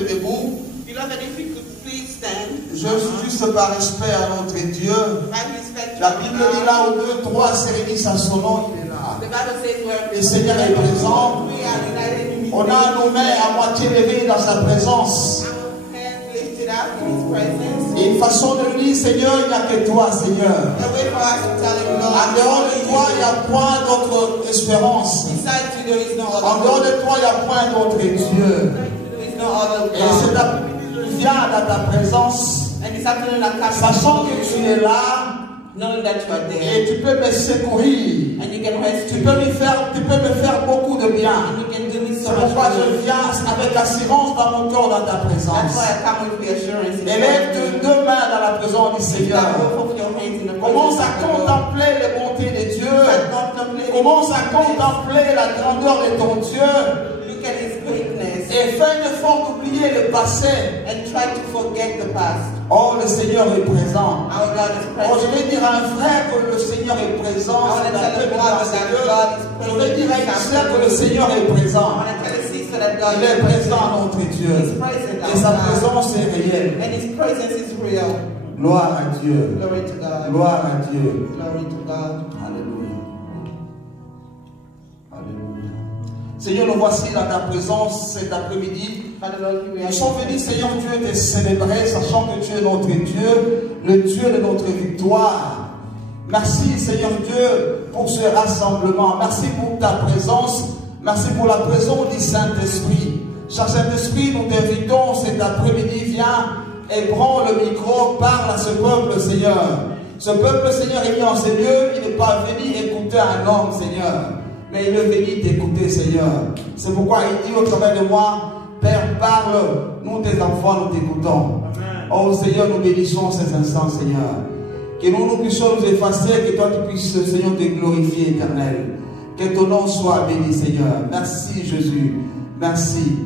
rester debout. Beloved, if we could please stand. Juste par respect à notre Dieu. Respect La Bible dit là où 2, 3 se réunissent à son nom, il est là. The Bible says where Le Seigneur est présent. we are united in On a nos mains à moitié levées dans sa présence. our hands lifted up in His presence. Et une façon de lui dire, Seigneur, il n'y a que toi, Seigneur. A way for us to tell Him, Lord, En dehors de toi, il n'y a point d'autre espérance. besides you, there is no En other. dehors de toi, il n'y a point d'autre Dieu. There is no other Et cet God. après-midi, je viens dans ta présence, And this afternoon I come sachant que tu es là knowing that you are there. et tu peux me secourir. And you can rescue Tu peux me faire beaucoup de bien. and you can do me so C'est much pourquoi je good. viens avec assurance dans mon cœur dans ta That's présence. why I come with reassurance in Élève deux mains dans la présence du Seigneur. both of your hands in the Commence presence à of the Lord. contempler les bontés de Dieu. Contemplate Commence à contempler la grandeur de ton Dieu. Look at His greatness Et fais un effort d'oublier le passé. and try to forget the past. Oh, le Seigneur est présent. Our God is Oh, je present. vais dire à un frère que le Seigneur est présent. I want to tell a brother that God is Je vais dire à une present. sœur que le Seigneur est I présent. want to tell a sister that God Il est is présent, present. notre Dieu. He's present, Et sa our God. présence est réelle. And His presence is real. Gloire à Dieu. Glory to God. Gloire à Dieu. Glory to God. Alléluia. Alléluia. Seigneur, nous voici dans ta présence cet après-midi. Father Lord, here we Nous are. sommes venus, Seigneur Dieu, te célébrer, sachant que tu es notre Dieu, le Dieu de notre victoire. Merci, Seigneur Dieu, pour ce rassemblement. Merci pour ta présence. Merci pour la présence du Saint-Esprit. Cher Saint-Esprit, nous t'invitons cet après-midi, viens et prends le micro, parle à ce peuple, Seigneur. Ce peuple, Seigneur, est venu en ces lieux, il n'est pas venu écouter un homme, Seigneur, mais il est venu t'écouter, Seigneur. C'est pourquoi il dit au travers de moi, Père, parle, nous tes enfants, nous t'écoutons. Oh Seigneur, nous bénissons ces instants, Seigneur. Que nous puissions nous effacer, que toi tu puisses, Seigneur, te glorifier, éternel. Que ton nom soit béni, Seigneur. Merci, Jésus. Merci.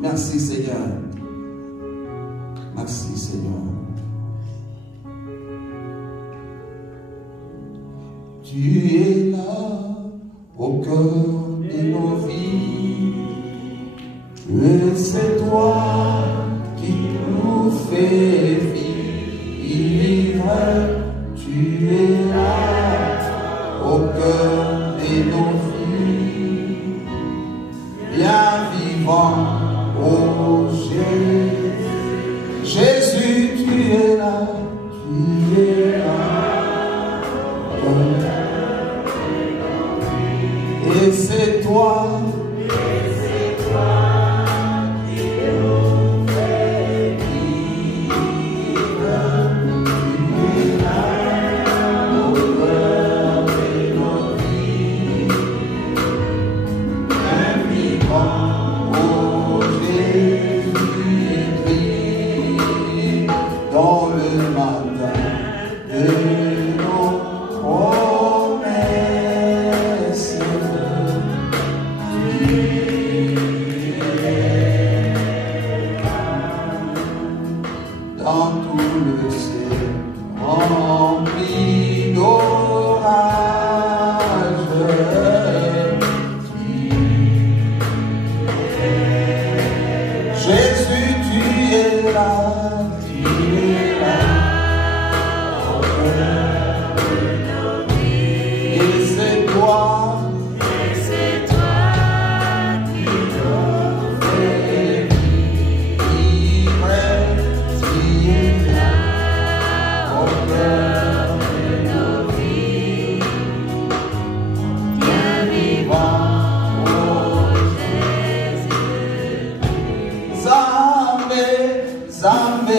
Merci, Seigneur. Merci, Seigneur. Tu es là au cœur de nos vies. Et c'est toi qui nous fais vivre. Tu es là au cœur de nos vies. Bien vivant, oh Jésus. Jésus, tu es là. Tu es là. Et c'est toi. Thank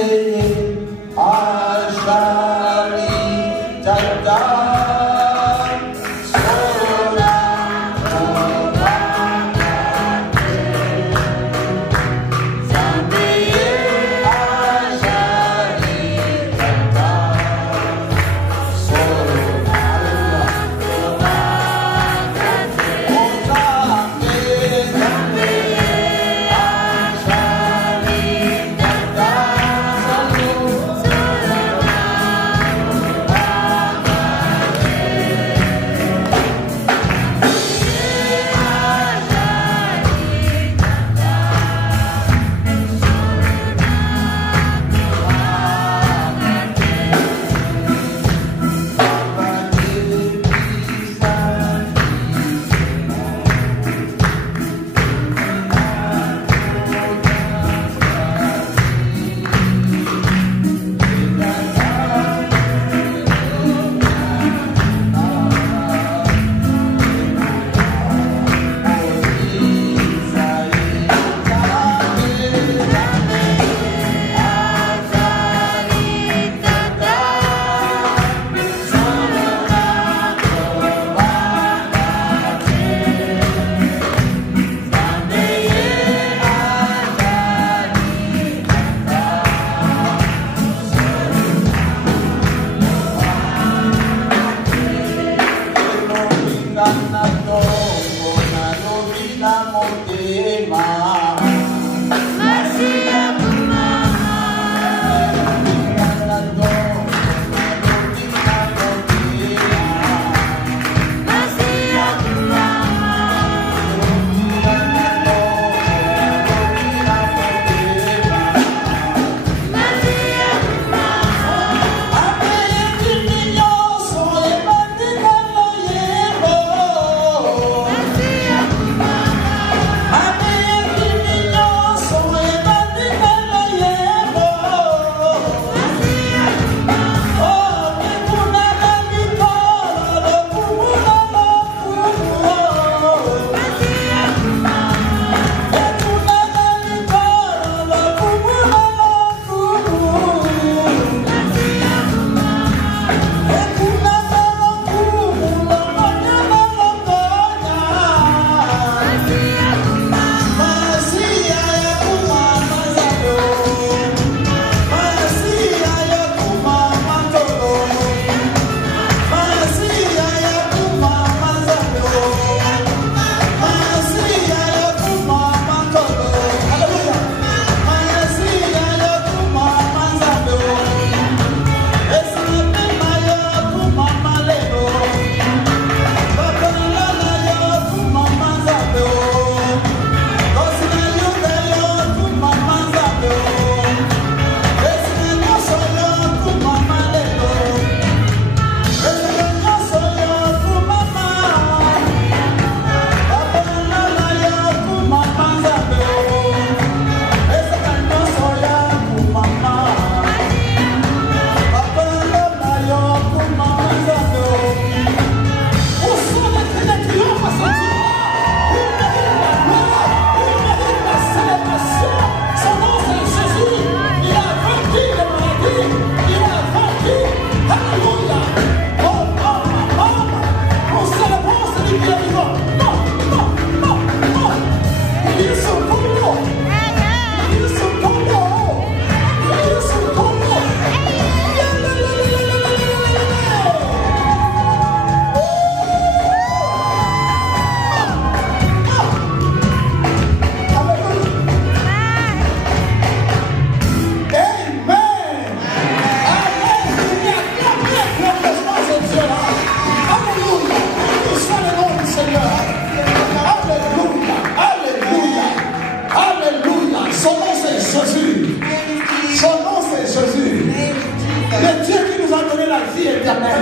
l'Éternel.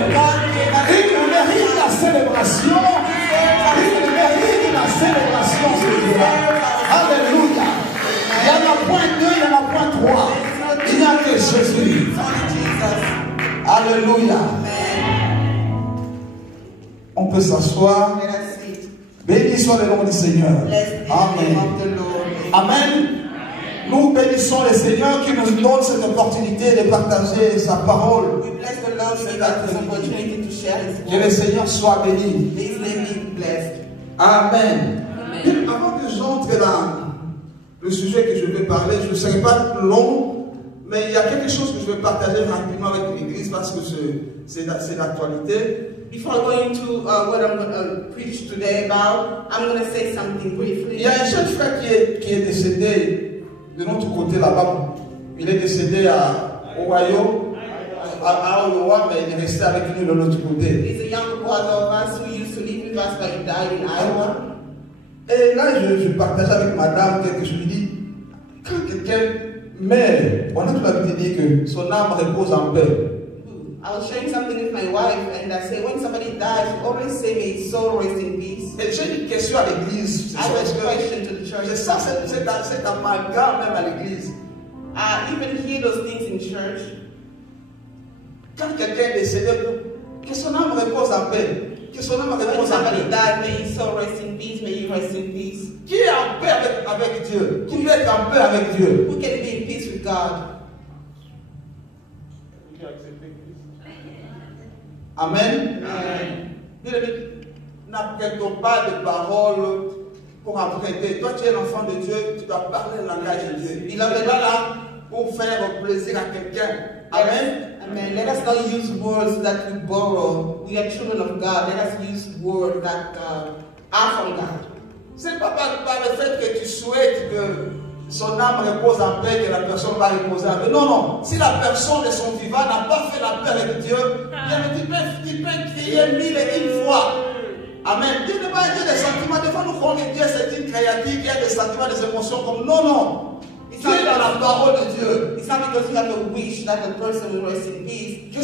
Il mérite la célébration. Il mérite la célébration, ce Dieu-là. Alléluia. Il n'y en a point deux, il n'y en a point trois. Il n'y a que Jésus. Alléluia. On peut s'asseoir. Béni soit le nom du Seigneur. Amen. Amen. Nous bénissons le Seigneur qui nous donne cette opportunité de partager sa parole. Que le Seigneur soit béni. Amen. Avant que j'entre dans le sujet que je vais parler, je ne serai pas long, mais il y a quelque chose que je vais partager rapidement avec l'Église parce que c'est d'actualité. Before going to what I'm going to preach today about, I'm going to say something briefly. Il y a un jeune frère qui est décédé de notre côté là-bas. Il est décédé à Ohio, à Iowa, mais il est resté avec nous de l'autre côté. He's a younger brother of us who used to live with us, but he died in Iowa. Et là, je partage avec madame quelque chose. Je lui dis, quand quelqu'un meurt, on a tout l'habitude de dire que son âme repose en paix. I was sharing something with my wife, and I say, when somebody dies, you always say, may his soul rest in peace. Et j'ai une question à l'église. I have a question to the church. C'est ça, c'est amalgame même à l'église. I even hear those things in church. Quand quelqu'un est décédé, que son âme repose en paix. Que son âme When repose en somebody paix. dies, may his soul rest in peace, may you rest in peace. Qui est en paix avec Dieu? Qui peut être en paix avec Dieu? Who can be in peace with God? Amen. N'apprêtons pas de paroles pour emprunter. Toi, tu es l'enfant de Dieu, tu dois parler le langage de Dieu. Il n'est pas là pour faire plaisir à quelqu'un. Amen. Amen. Let us not use words that we borrow. We are children of God. Let us use words that are from God. Ce n'est pas par le fait que tu souhaites que son âme repose en paix que la personne va reposer en paix. Non, non. Si la personne de son vivant n'a pas fait la paix avec Dieu, tu peux crier 1001 fois. Amen. Dieu n'est pas un Dieu des sentiments. Des fois, nous croyons que Dieu c'est une créature qui a des sentiments, des émotions comme. Non, non. Dieu est dans la parole de Dieu. It's not because you have a wish that the person will rest in peace. Il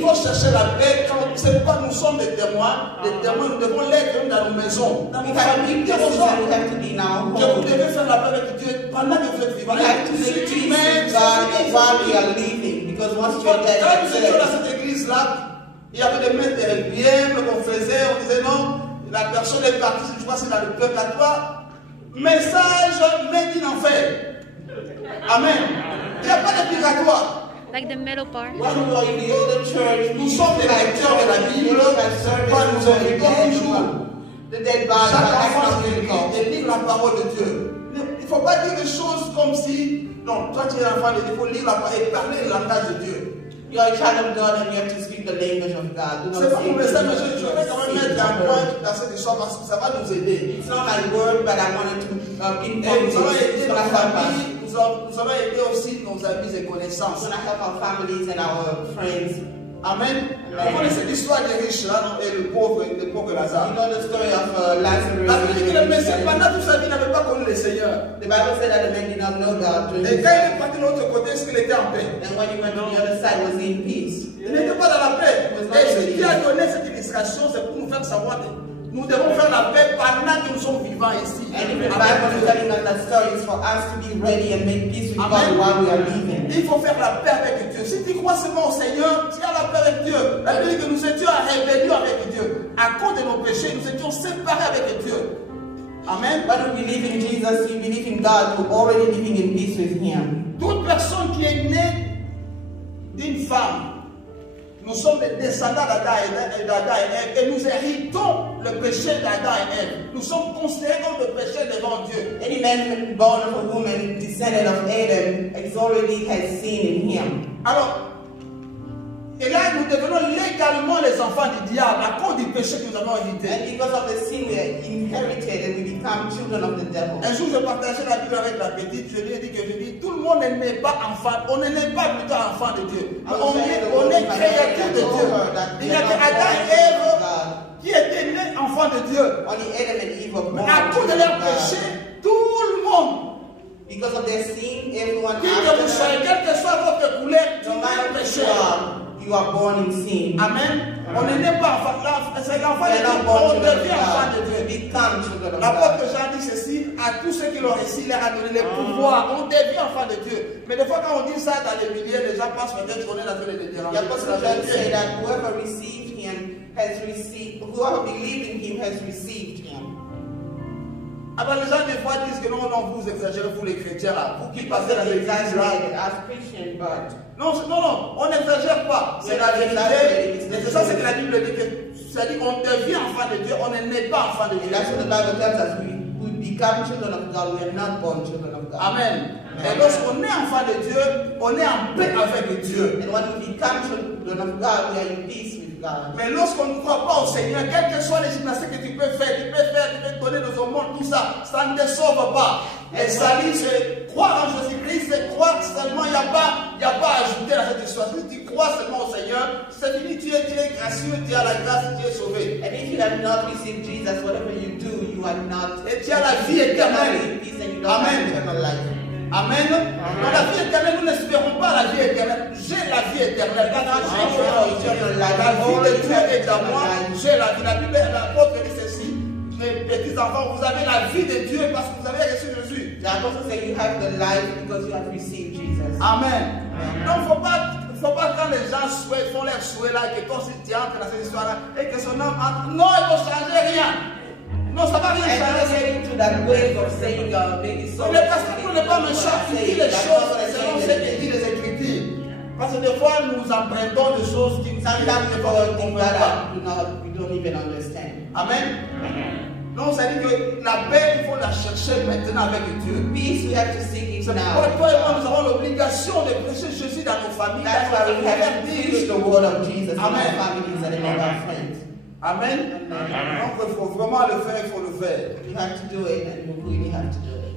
faut chercher la paix. C'est pourquoi nous sommes des témoins. Des témoins, nous devons l'être dans nos maisons. Dans nos familles, dire aux gens que vous devez faire la paix avec Dieu pendant que vous êtes vivant. We have to make peace with God while we are living. Because once you're dead, quand nous étions dans cette église-là, il y avait des maîtres bien qu'on faisait. On disait non, la personne est partie, je crois que c'est dans le peuple à toi. Message made in enfer. Amen. Il n'y a pas de purgatoire. Like the middle part. When we were in the older church, Nous sommes des lecteurs de la Bible. Nous invitons toujours the dead body. chaque enfant de lire la parole de Dieu. Il ne faut pas dire des choses comme si, non, toi tu es enfant de Dieu, il faut lire la parole et parler le langage de Dieu. You are a child of God and you have to speak the language of God. Do C'est not pas say mon message, mais je speak vais quand même mettre un point dans cette histoire parce que ça va nous aider. It's not my word, but I wanted to Et pinpoint nous allons it. aider It's nos going to help us. familles, nous allons aider aussi nos amis et It's connaissances. going to help our families and our friends. Amen. Vous connaissez l'histoire des riches là et le pauvre Lazare. You know the story of Lazarus. La Bible dit que le Messie, pendant toute sa vie, n'avait pas connu le Seigneur. The Bible said that the man did not know God during Et his quand il life. est parti de l'autre côté, est-ce qu'il était en paix? And when he went on the other side, was he in peace? Il n'était pas dans la paix. Et ce qui a donné cette illustration, c'est pour nous faire savoir que nous devons faire la paix pendant que nous sommes vivants ici. And if the Bible is telling us that story, it's for us to be ready and make peace with God while we are living. Il faut faire la paix avec Dieu. Si tu crois seulement au Seigneur, tu as la paix avec Dieu. La Bible dit que nous étions en rébellion avec Dieu. À cause de nos péchés, nous étions séparés avec Dieu. Amen. When we believe in Jesus, you believe in God, you're already living in peace with Him. Toute personne qui est née d'une femme, nous sommes des descendants d'Adam et Ève et nous héritons le péché d'Adam et Ève. Nous sommes considérés comme le péché devant Dieu. Any man born of a woman, descendant of Adam, is already has sin in him. Alors, et là, nous devenons légalement les enfants du diable à cause du péché que nous avons hérité. And because of the sin we inherited, and we become children of the devil. Un jour, je partageais la Bible avec la petite. Je lui ai dit que tout le monde n'est pas enfant. On ne n'est pas plutôt enfant de Dieu. On est créature de Dieu. Il y a Adam et Ève qui étaient nés enfants de Dieu. Only Adam and Eve were born Mais à cause de leur of péché, God. tout le monde, Because of their sin, everyone qui que vous after soyez, them, quelle que soit votre couleur, tu no es matter who péché. you are, You are born in sin. Amen. On n'est pas enfant. C'est l'enfant de You are Dieu. not born On children of devient enfant de God. Dieu. You become children of God. L'apôtre Jean dit ceci, à tous ceux qui l'ont reçu, il leur a donné les pouvoirs. On devient enfant de Dieu. Mais des fois, quand on dit ça dans les milieux, les gens pensent peut-être qu'on est en train de les déranger. The Apostle John said that whoever received him has received, whoever believed in him has received him. Alors les gens des fois disent que non, non, vous exagérez, vous les chrétiens là, vous qui Because passez dans they l'église là. exaggerated as Christian, but Non, non, on n'exagère pas. C'est la vérité. Et c'est ça ce que la Bible dit. C'est-à-dire qu'on devient enfant de Dieu, on n'est pas enfant de Dieu. that's what the Bible tells us. We become children of God. We are not born children of God. Amen. Et lorsqu'on est enfant de Dieu, on est en paix avec Dieu. And when we become children of God, we are in peace with God. Mais lorsqu'on ne croit pas au Seigneur, quelles que soient les gymnastiques que tu peux faire, tu peux donner dans ton monde, tout ça, ça ne te sauve pas. Et ça dit, c'est croire en Jésus-Christ, c'est croire seulement, il n'y a pas à ajouter à cette histoire. Si tu crois seulement au Seigneur, c'est fini, tu es gracieux, tu as la grâce, tu es sauvé. And if you have not received Jesus, whatever you do, you are not. Et tu as la vie éternelle. Peace and you don't have eternal life. Amen. Dans la vie éternelle, nous n'espérons pas la vie éternelle. J'ai la vie éternelle. La vie de Dieu est à moi. J'ai la vie. La Bible, l'apôtre dit ceci. Mes petits enfants, vous avez la vie de Dieu parce que vous avez reçu Jésus. The apostle said you have the life because you have received Jesus. Amen. Donc, il ne faut pas quand les gens font leurs souhaits là, que toi aussi tu entres dans cette histoire là et que son homme entre. Non, il ne faut changer rien. Non, ça va rien changer. To that way of saying, maybe so. Le pasteur n'est pas méchant, il dit les choses selon ce que dit les Écritures. Parce que des fois, nous empruntons des choses qui ne sont pas. We don't even understand. Amen. Donc, ça dit que la paix, il faut la chercher maintenant avec Dieu. Peace, we have to seek it C'est now. pourquoi toi et moi, nous avons l'obligation de prêcher Jésus dans nos familles. That's why we have to preach the word of Jesus in our Amen. families and among our friends. Amen. Donc, il faut vraiment le faire, il faut le faire. You have to do it, and you really have to do it.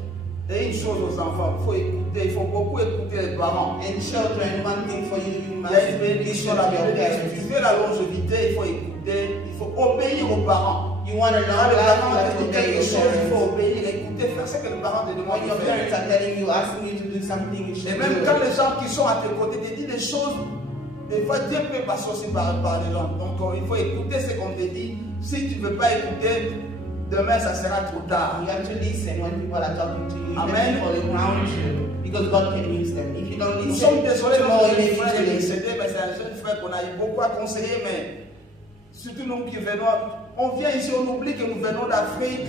Et une chose aux enfants, il faut écouter, il faut beaucoup écouter les parents. And children, one thing for you, you Il must y a une really bénédiction listen la to your Bible. Si tu parents. veux la longévité, il faut écouter, il faut obéir aux parents. You want to Quand learn les life, parents you have te to disent obey quelque your chose, il faut parents. obéir, écouter, faire ce que les parents te demandent When de your faire. parents are telling you, asking you to do something, you Et should même do quand it. les gens qui sont à tes côtés te disent des choses, des fois Dieu peut passer aussi par les gens. Donc il faut écouter ce qu'on te dit. Si tu ne veux pas écouter, demain ça sera trop tard. You have to listen when people are talking to you, Amen. even people around you, because God can use them. If you don't Nous sommes listen, désolés, tomorrow notre you may frère est be too late. décédé, mais c'est un jeune frère qu'on a eu beaucoup à conseiller, mais surtout nous qui venons, on vient ici, on oublie que nous venons d'Afrique,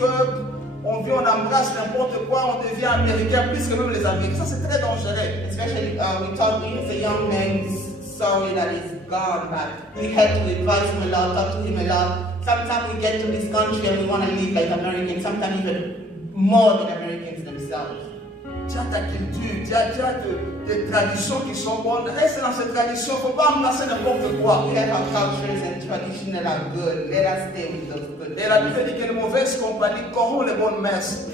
on vient, on embrasse n'importe quoi, on devient américain, plus que même les Américains. Ça c'est très dangereux. Especially, we talked as a young man, he's sorry that he's gone, but we had to advise him a lot, talk to him a lot. Sometimes we get to this country and we want to live like Americans, sometimes even more than Americans themselves. Tu as ta culture, tu as des traditions qui sont bonnes. Reste dans ces traditions, il ne faut pas embrasser n'importe quoi. We have our cultures and traditions that are good. Let us stay with those good Et la Bible dit que les mauvaises compagnies corrompent les bonnes mœurs.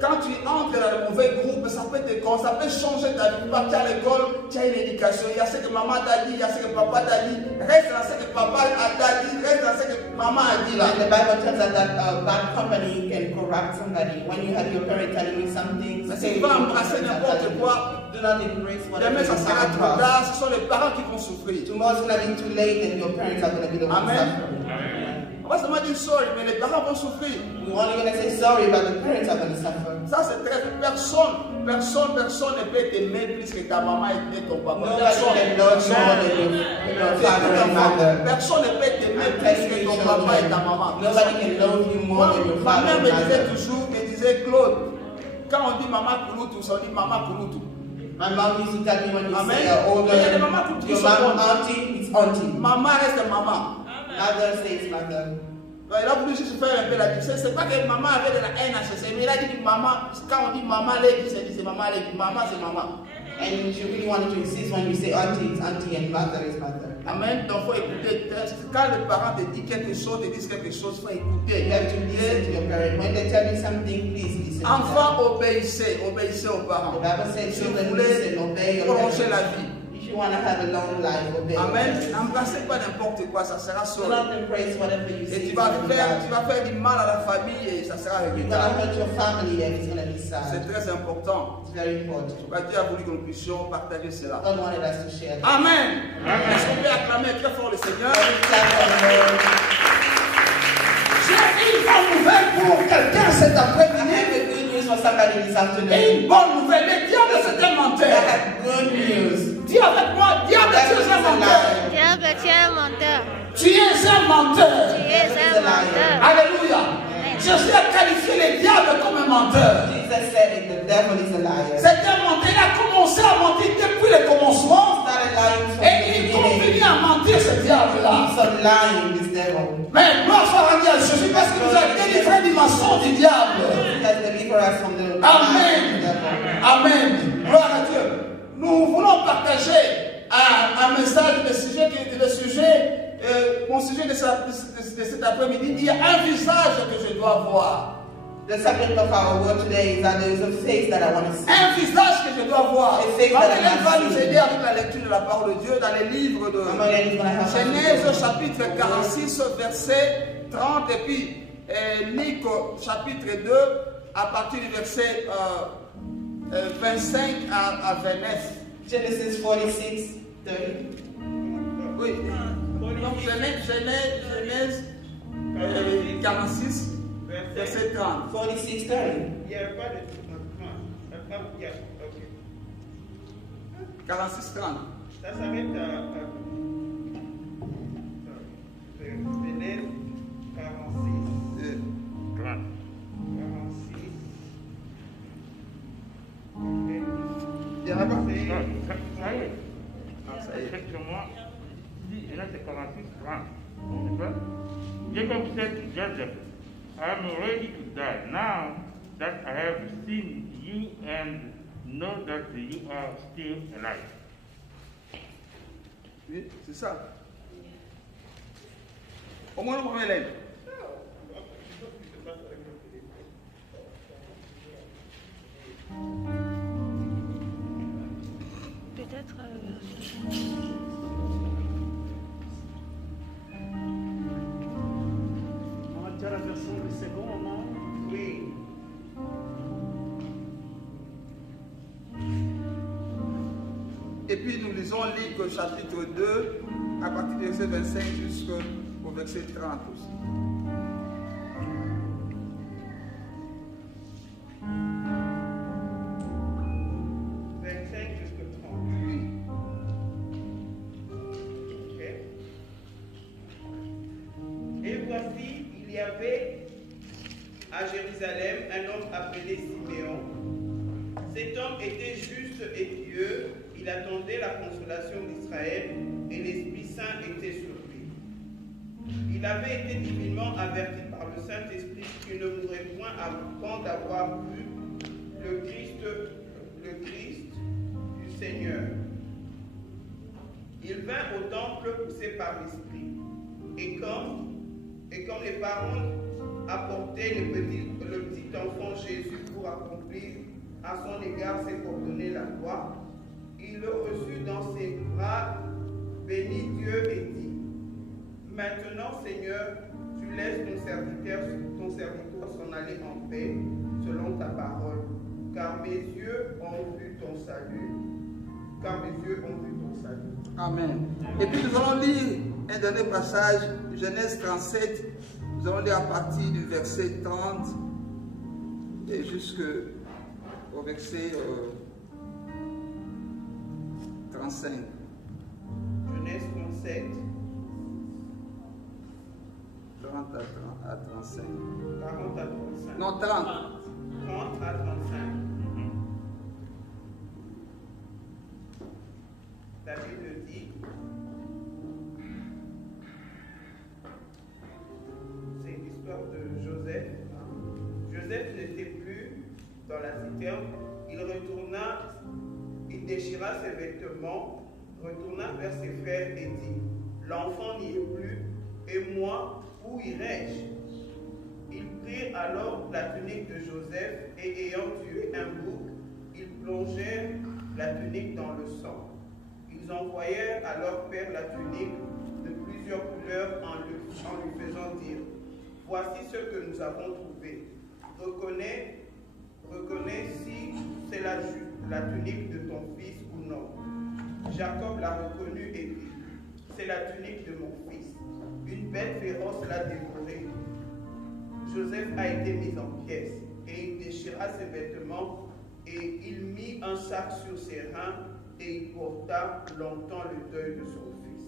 Quand tu entres dans le mauvais groupe, ça peut changer ta vie. Tu es à l'école, tu as une éducation. Il y a ce que maman t'a dit, il y a ce que papa t'a dit. Reste dans ce que papa t'a dit, reste dans ce que maman a dit là. And the Bible tells us that bad company can corrupt somebody. When you have your parent telling you something, Mais si tu vas embrasser n'importe quoi, do not embrace whatever demain ça you sera come trop across. tard. Ce sont les parents qui vont souffrir. Tomorrow's gonna be too late and your parents are gonna be the ones Amen. suffering. On va seulement dire sorry, mais les parents vont souffrir. We're only gonna say sorry, but the parents are gonna suffer. Ça c'est très. Personne ne peut t'aimer plus que ta maman et ton papa. Nobody can love you more than your father and mother. Personne ne peut t'aimer plus que ton papa et ta maman. Nobody can love you more than your Ma father mère and me disait mother. toujours, Claude, quand on dit maman Kouloutou, ça on dit maman Kouloutou. My mom used to tell me when you Amen. say older, Yeah, the mama could your do mom something. auntie, it's auntie. Maman reste maman. Mother says mother. Il a voulu juste faire un peu la différence. C'est pas que maman avait de la haine à ceci, mais il a dit que maman, quand on dit maman, c'est maman, maman c'est maman. And she really wanted to insist when you say auntie, it's auntie and mother is mother. Amen. Donc il faut écouter. Quand les parents te disent quelque chose, te disent quelque chose, il faut écouter. You have to listen to your parents. When they tell you something, please listen to them. Enfants, obéissez aux parents. The Bible says Si vous children voulez listen, obey your prolonger parents. la vie, If If you want to have a long life, obey. Amen. N'embrassez pas n'importe quoi, ça sera Do seul. not embrace whatever you Et see. tu vas faire du mal à la famille et ça sera You're going to regrettable. hurt your family and it's going to be sad. C'est très important. It's very important. Dieu a voulu que nous puissions partager cela. God wanted us to share that. Amen. Est-ce qu'on peut acclamer très fort le Seigneur? J'ai une bonne nouvelle pour quelqu'un cet après-midi. For somebody this afternoon. Et une bonne nouvelle. Le diable c'est un menteur. I have good news. Dis avec moi, diable tu es un menteur. Diable, tu es un menteur. Tu es un menteur. Tu es un menteur. Alléluia. Jésus a qualifié le diable comme un menteur. Jesus said it, the devil is a liar. C'est un menteur. Il a commencé à mentir depuis le commencement. Started lying from Et the il beginning. continue à mentir ce diable-là. Keeps on lying, this devil. Mais gloire soit rendue à Jésus parce qu'il nous a délivré du maçon du diable. He has delivered us from the Amen. devil. Amen. Gloire à Dieu. Nous voulons partager un message mon sujet de cet après-midi. Il y a un visage que je dois voir. The subject of our word today is that there is a face that I want to see. Un visage que je dois voir. A face that I Marie-Hélène va want to nous see. aider avec la lecture de la parole de Dieu dans les livres de Marie-Hélène is going to help us Genèse with chapitre 46 verset 30 et puis Luc chapitre 2 à partir du verset 25 à 29. Genesis 46, 30. Oui. Donc Genèse 46 verset 30. 46, 30. Il n'y a pas de ok. 46 30. Ça s'arrête à Genèse 46. 30. 46. Ok. Il y en a pas. Ça y est. Ça y est. Effectivement, Genèse 46, 30. Jacob said to Joseph, I am ready to die now that I have seen you and know that you are still alive. Oui, c'est ça. Au moins, le premier élève. Peut-être. On va dire la version du second, non? Oui. Et puis nous lisons Luc chapitre 2 à partir du verset 25 jusqu'au verset 30 aussi. Oui. Et voici, il y avait à Jérusalem un homme appelé Siméon. Cet homme était juste et pieux, il attendait la consolation d'Israël et l'Esprit Saint était sur lui. Il avait été divinement averti par le Saint-Esprit qu'il ne mourrait point avant d'avoir vu le Christ du Seigneur. Il vint au temple poussé par l'Esprit. Et comme les parents apportaient le petit enfant Jésus pour accomplir à son égard ce qu'ordonnait la loi, il le reçut dans ses bras, bénit Dieu et dit, maintenant Seigneur, tu laisses ton serviteur s'en aller en paix selon ta parole, car mes yeux ont vu ton salut. Amen. Et puis nous allons lire un dernier passage, Genèse 37. Nous allons lire à partir du verset 30 et jusqu'au verset 35. Genèse 37, 30 à 35. 40 à 35. Non, 30. 30 à 35. La Bible dit, c'est l'histoire de Joseph. Joseph n'était plus dans la citerne. Il déchira ses vêtements, retourna vers ses frères et dit, l'enfant n'y est plus, et moi, où irai-je? Ils prirent alors la tunique de Joseph et ayant tué un bouc, ils plongèrent la tunique dans le sang. Ils envoyèrent à leur père la tunique de plusieurs couleurs en lui faisant dire, « Voici ce que nous avons trouvé. Reconnais si c'est la tunique de ton fils ou non. » Jacob l'a reconnue et dit, « C'est la tunique de mon fils. Une bête féroce l'a dévoré. » Joseph a été mis en pièces, et il déchira ses vêtements, et il mit un sac sur ses reins, et il porta longtemps le deuil de son fils.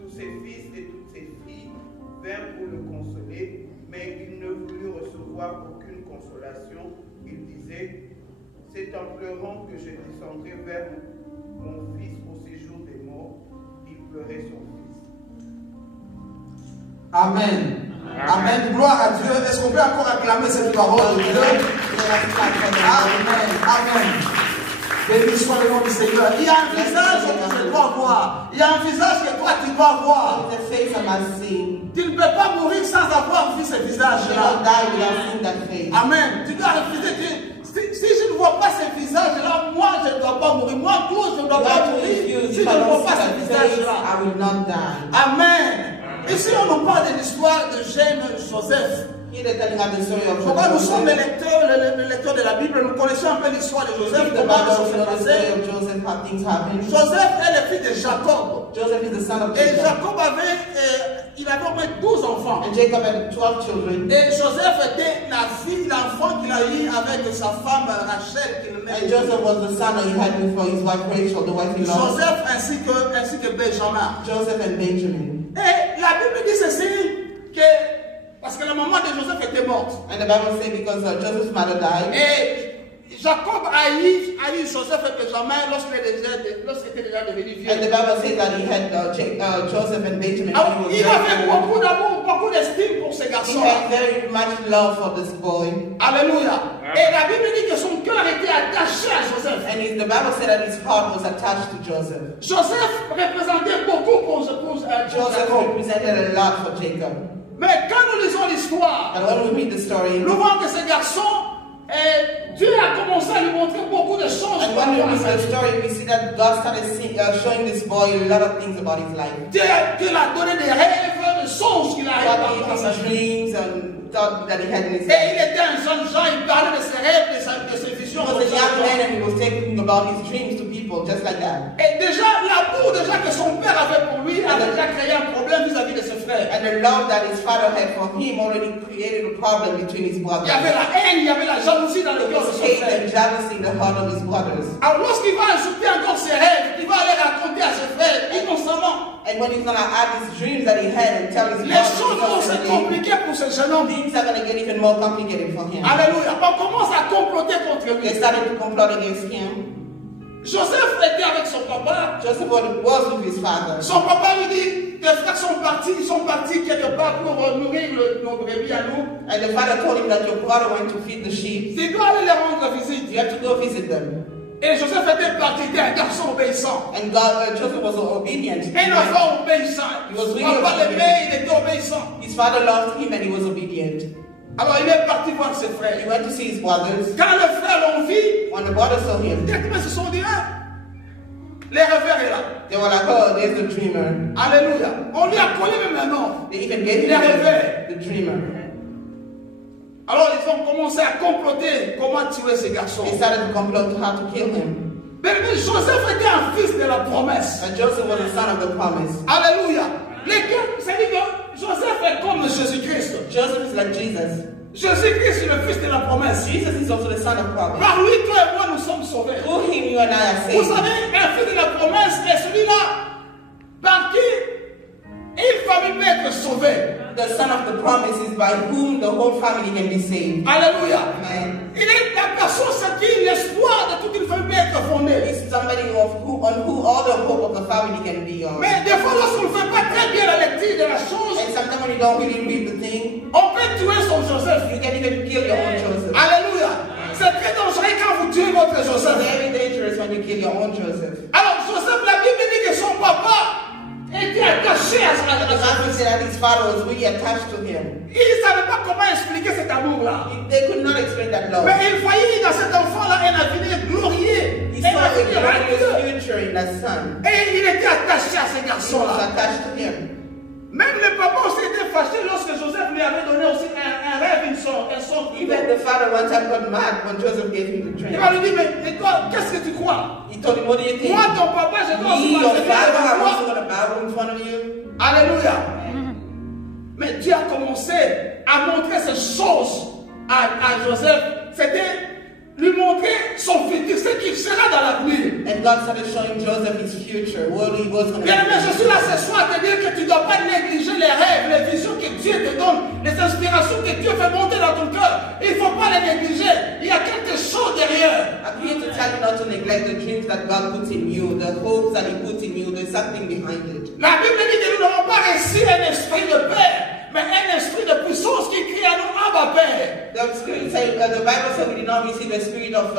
Tous ses fils et toutes ses filles vinrent pour le consoler, mais il ne voulut recevoir aucune consolation. Il disait, « C'est en pleurant que je descendrai vers mon fils au séjour des morts. » Il pleurait son fils. Amen. Amen. Gloire à Dieu. Est-ce qu'on peut encore acclamer cette parole de Dieu? Amen. Amen. Béni soit le nom du Seigneur. Il y a un visage que je dois voir. Il y a un visage que toi tu dois voir. The face I must see. Tu ne peux pas mourir sans avoir vu ce You visage-là. cannot die without seeing that face. Amen. Tu dois refuser. Si je ne vois pas ce visage-là, moi je ne dois pas mourir. Moi, tout, je ne dois pas mourir. Si je ne vois pas ce visage-là. I will not die. Amen. Ici, on nous parle de l'histoire de jeune Joseph. Here they're telling us the story of Pourquoi nous sommes les Joseph. lecteurs de la Bible, nous connaissons un peu l'histoire de Joseph. The Comment Bible ça s'est shows the passé. story of Joseph, how things happened. Joseph est le fils de Jacob. Joseph is the son of Et Jacob. Jacob il avait au moins 12 enfants. And Jacob had 12 children. Et Joseph était l'enfant qu'il a eu avec sa femme Rachel. And Joseph was the son that he had before his wife Rachel, the wife he loved. Joseph ainsi que Benjamin. Joseph and Benjamin. Et la Bible dit ceci, que parce que la maman de Joseph était morte. And the Bible says because Joseph's mother died. Et Jacob a eu Joseph et Benjamin lorsqu'il était déjà devenu vieux. And the Bible says that he had Joseph and Benjamin. Alors, when he il was avait very beaucoup d'amour, beaucoup d'estime pour ces He garçons. had very much love for this boy. Alléluia. Et la Bible dit que son cœur était attaché à Joseph. And the Bible said that his heart was attached to Joseph. Joseph représentait beaucoup pour Joseph Jacob. represented a lot for Jacob. Mais quand nous lisons l'histoire, And when we read the story, nous voyons que ce garçon, Dieu a commencé à lui montrer beaucoup de choses. and when we read the story, we see that God started showing this boy a lot of things about his life. Dieu l'a donné des rêves, des songes qu'il a eu God dans sa gave him vie. dreams and thought that he had in his Et il life. était un jeune Jean, il parlait de ses rêves, de ses visions. He was a young man and he was talking about his dreams to people just like that. Et déjà, l'amour déjà que son père avait pour lui a déjà créé un problème vis-à-vis de ses frères. And the love that his father had for him already created a problem between his Il brothers. y avait la haine, il y avait la jalousie dans le There cœur de was son hate frère. and jealousy in the heart of his brothers. Alors lorsqu'il va ajouter encore ses rêves, il va aller raconter à ses frères, innocemment. And when he's going to add his dreams that he had and tell his Les choses vont se brothers, compliquer pour ce jeune homme. things are going to get even more complicated for him. Alléluia. On commence à comploter contre lui. They started to complot against him. Joseph était avec son papa. Joseph was with his father. Son papa lui dit, tes frères sont partis quelque part pour nourrir nos brebis à nous. And the father told him that your brother went to feed the sheep. Tu dois aller les rendre visite. You have to go visit them. Et Joseph était parti, était un garçon obéissant. And Joseph was obedient. Un enfant obéissant. He was really Papa obedient. l'aimait, il était obéissant. His father loved him and he was obedient. Alors il est parti voir ses He frères. went to see his brothers. Quand les frères l'ont vu, When the brothers saw him, directement ils se sont dit, ah, les rêveurs est là. they were like, oh, there's the dreamer. Alléluia. On lui a collé même un nom. They even gave him Les rêveurs. the dreamer. Alors ils ont commencé à comploter comment tuer ces garçons. They started to complot how to kill him. Mais Joseph était un fils de la promesse. But Joseph was the son of the promise. Alléluia. C'est-à-dire que Joseph est comme Jésus-Christ. Joseph is like Jesus. Jésus-Christ est le fils de la promesse. Jesus is also the son of promise. Par lui, toi et moi, nous sommes sauvés. Through him, you and I are Vous saved. savez, un fils de la promesse est celui-là par qui une famille peut être sauvée. The son of the promise is by whom the whole family can be saved. Alléluia. Amen. Il est la personne sur qui l'espoir de toute une famille peut être fondé. He's somebody on who all the hope of the family can be on. Mais des fois, lorsqu'on ne fait pas très bien la lecture de la chose, And sometimes when you don't really read the thing, on peut tuer son Joseph. you can even kill your own Joseph. Alléluia. C'est très dangereux quand vous tuez votre It's Joseph. very dangerous when you kill your own Joseph. Alors, Joseph, la Bible dit que son papa était attaché à The Bible said that his father was really attached to him. Il ne savait pas comment expliquer cet amour-là. They could not explain that love. Mais il voyait dans cet enfant-là un avenir glorieux, He un saw a avenir only his future in that son. Et il était attaché à ce He was garçon-là. attached to him. Même le papa aussi était fâché lorsque Joseph lui avait donné aussi un rêve, un son. Even the father one time got mad when Joseph gave him the Il dream. va lui dire, mais toi, qu'est-ce que tu crois? He told him, what do you think? Moi, ton papa, je dois aussi Me, your m'asseoir father, devant I'm also toi. going to bow in front of you. Alléluia. Mais Dieu a commencé à montrer ces choses à Joseph. C'était lui montrer son futur, ce qu'il sera dans l'avenir. And God started showing Joseph his future, what he was going to Bien aimé, je suis be. là ce soir à te dire que tu ne dois pas négliger les rêves, les visions que Dieu te donne, les inspirations que Dieu fait monter dans ton cœur. Il ne faut pas les négliger. Il y a quelque chose derrière. I'm here to tell you not to neglect the dreams that God puts in you, the hopes that he puts in you. There's something behind it. La Bible dit que nous n'avons pas reçu un esprit de paix, mais un esprit de puissance qui crie à nous, Abba Père. The Bible says we did not receive a spirit of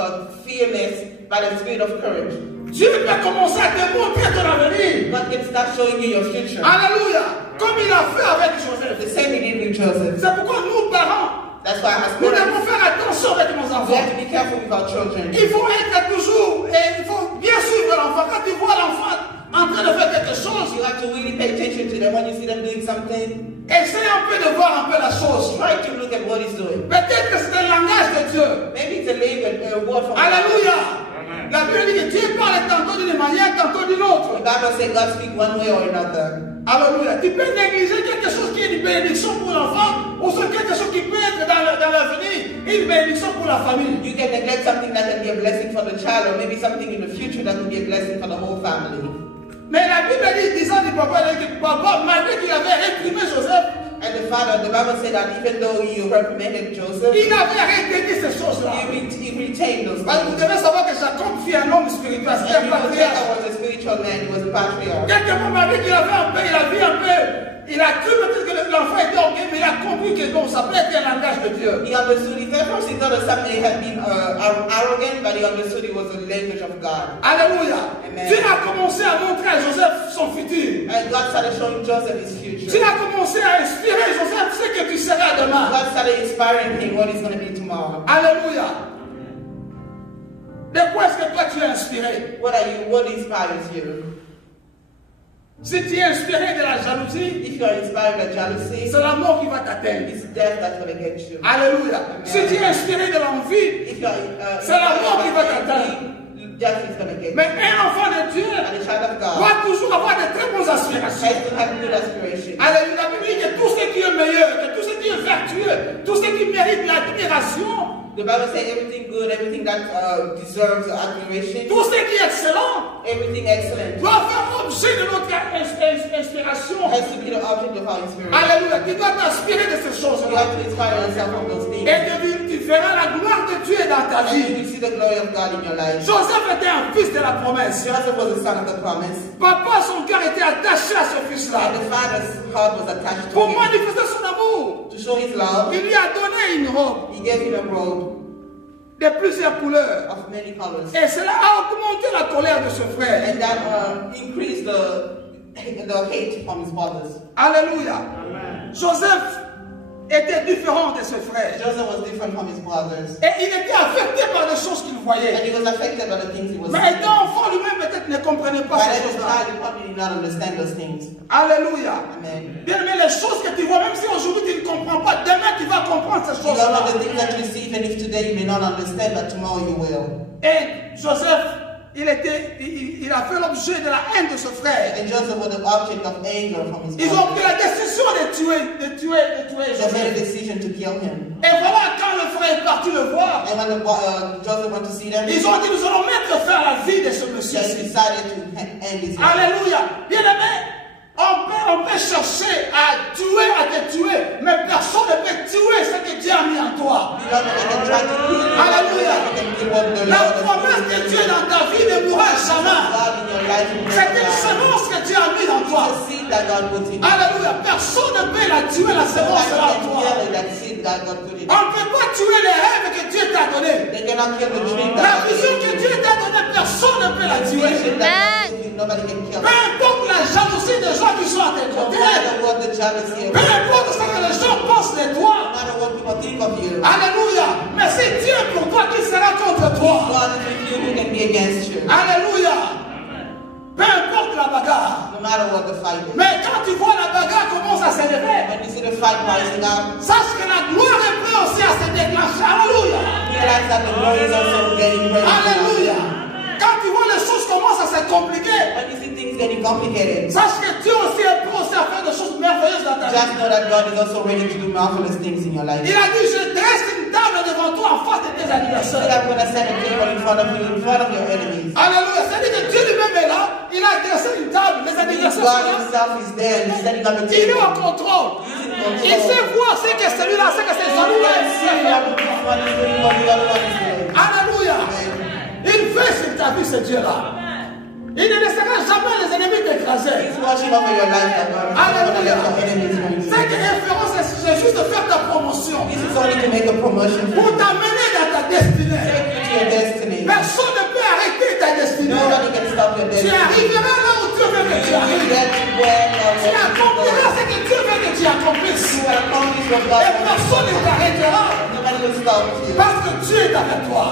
fearness, but a spirit of courage. Dieu va commencer à te montrer ton avenir. God can start showing you your future. Alléluia. Comme il a fait avec Joseph. The same he did with Joseph. C'est pourquoi nous, parents, That's why as nous devons parents, faire attention avec nos we enfants. have to be careful with our children. Il faut être toujours, et il faut bien suivre l'enfant. Quand tu vois l'enfant en train de faire quelque chose, You have to really pay attention to them when you see them doing something. essaye un peu de voir un peu la chose. Try to look at what he's doing. Peut-être que c'est un langage de Dieu. Maybe it's a word from Alléluia. La Bible dit que Dieu parle tantôt d'une manière, tantôt d'une autre. The Bible says God speaks one way or another. Alléluia. Tu peux négliger quelque chose qui est une bénédiction pour l'enfant, ou c'est quelque chose qui peut être dans l'avenir une bénédiction pour la famille. You can neglect something that can be a blessing for the child, or maybe something in the future that will be a blessing for the whole family. Mais la Bible dit, disant du papa, elle dit que papa, malgré qu'il avait réprimé Joseph, And the Bible said that even though he reprimanded Joseph, il avait retenu ces choses-là. he retained those Parce que vous things. devez savoir que Jacob fut un homme spirituel, And c'était un you know, patriarche. Jacob was a spiritual man, he was a patriarch. Quelques mois malgré qu'il avait un peu, il a vu un peu, il a cru peut-être que l'enfant était ok, mais il a compris que bon, ça peut être un langage de Dieu. He understood it. At first he thought that some may have been arrogant, but he understood it was the language of God. Alléluia. Amen. Dieu a commencé à montrer à Joseph son futur. And God started showing Joseph his Dieu future. a commencé à inspirer Joseph ce que tu seras demain. God started inspiring him what he's going to be tomorrow. Alléluia. De quoi est-ce que toi tu es inspiré? What inspires you? Si tu es inspiré de la jalousie, If you are inspired by jealousy, c'est la mort qui va t'atteindre. it's death that's going to get you. Alléluia. Si tu es inspiré de l'envie, If you are c'est la mort qui va inspired t'atteindre. by envy, death is going to get Mais you. un enfant de Dieu And a child of God doit toujours avoir de très bonnes aspirations. has to have good aspirations. Alléluia. La Bible dit que tout ce qui est meilleur, que tout ce qui est vertueux, tout ce qui mérite l'admiration, The Bible says everything good, everything that deserves admiration, tout ce qui est excellent, everything excellent doit faire objet de notre inspiration. has to be the object of our inspiration. Alléluia. Tu dois t'inspirer de ces You choses-là. have to inspire yourself from those things. Et tu verras la gloire de Dieu dans ta And you vie. will see the glory of God in your life. Joseph était un fils de la promesse. Joseph was the son of the promise. Papa, son cœur était attaché à ce fils-là. And the father's heart was attached to Pour him. manifester son amour, To show his love, il lui a donné une robe he gave him a robe de plusieurs couleurs. of many colors. Et cela a augmenté la colère de ce frère. And that increased the hate from his brothers. Alléluia. Joseph était différent de ses frères. Joseph was different from his brothers. Et il était affecté par les choses qu'il And voyait. he was affected by the things he was Mais seeing. étant enfant, lui-même peut-être ne comprenait pas But ces as a choses-là. child, he probably did not understand those things. Alléluia. Amen. Bien aimé, les choses que tu vois, même si aujourd'hui tu ne comprends pas, demain tu vas comprendre ces You don't choses-là. know the things that you see, even if today you may not understand, but tomorrow you will. Et Joseph, il a fait l'objet de la haine de ce frère. And Joseph was the object of anger from his Ils ont pris brothers. la décision de tuer They made a Joseph. decision to kill him. Et voilà, quand le frère est parti le voir, And when Joseph went to see them, ils ont dit, nous allons mettre fin à la vie de ce they monsieur. decided to end his life. Alléluia. Bien aimé, on peut chercher à te tuer, mais personne ne peut tuer ce que Dieu a mis en toi. You don't know, they can try to kill you. Alléluia. They can kill what the La Lord has promesse de given Dieu you. dans ta vie ne mourra jamais. God in your life will C'est never une die. semence que Dieu a mis en toi. It's a seed that God put in you. Alléluia. Personne ne peut la tuer, la semence Nobody sera en can toi. kill that seed that God put in you. On ne peut pas tuer les rêves que Dieu t'a donnés. They cannot kill the dream La that God vision gave que you. Dieu t'a donnée, personne ne peut la The tuer. vision that God gave you, nobody can kill Peu it. importe la jalousie des gens qui sont à tes No côtés. matter what the jealousy, Peu importe ce que les gens pensent de no toi. matter what people think of you. Alléluia. Mais c'est Dieu pour toi qui sera contre toi. God is with you, who can be against you? Alléluia. Peu importe la bagarre. No matter what the fight is. Mais quand tu vois la bagarre commence à s'élever, When you see the fight rising up, sache que la gloire est prête aussi à se déclencher. Alléluia. realize that the glory is also getting ready. Alléluia. Quand tu vois les choses commencent à se compliquer, When you see things getting complicated, sache que Dieu aussi est prêt aussi à faire des choses merveilleuses dans ta vie. just know that God is also ready to do marvelous things in your life. Il a dit, je dresse une table devant toi en face de tes He said, adversaires. I'm going to set a table in front of you, in front of your enemies. Alléluia. C'est-à-dire que Dieu lui-même est là. Il a dressé une table. Les adversaires sont God là. himself is there and he's setting up a Il est en table. contrôle. Il sait voir ce que celui-là, ce que c'est celui-là. Alléluia. Il fait sur ta vie, ce Dieu-là. Il ne laissera jamais les ennemis t'écraser. He's watching over your life, that God is not going to let your enemies win you. C'est que référence, c'est juste de faire ta promotion. This is only to make a promotion for Pour you. t'amener dans ta destinée. Take you to your destiny. Personne ne peut arrêter ta destinée. Nobody can stop your Tu destiny. arriveras là où Dieu veut que tu You arrives. get to where God Tu wants you to accompliras go. ce que Dieu veut que tu accomplisses. You will accomplish what God Et wants personne ne you to t'arrêtera. do. Nobody will stop you. Parce que Dieu est avec toi.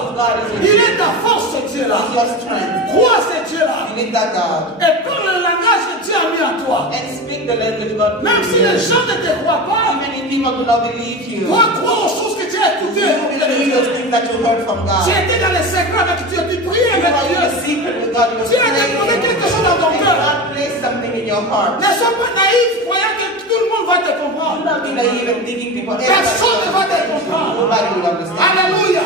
Il est ta force, ce Dieu-là. It's your strength. Crois ce Dieu-là. You need that God. Et parle le langage que Dieu a mis en toi. And speak the language God Même gives si les you. gens ne te croient pas, Even if people do not believe you, toi crois aux choses que tu as écoutées. you believe those things that you heard from God. Tu étais dans les secrets avec Dieu, tu priais You avec are in Dieu. the secret with God. You Tu as déposé quelque chose dans ton and cœur. God placed something in your heart. Ne sois pas naïf, croyant que tout le monde va te Do comprendre. not be naive and thinking people. Personne ne va te comprendre. Nobody will understand. Alléluia.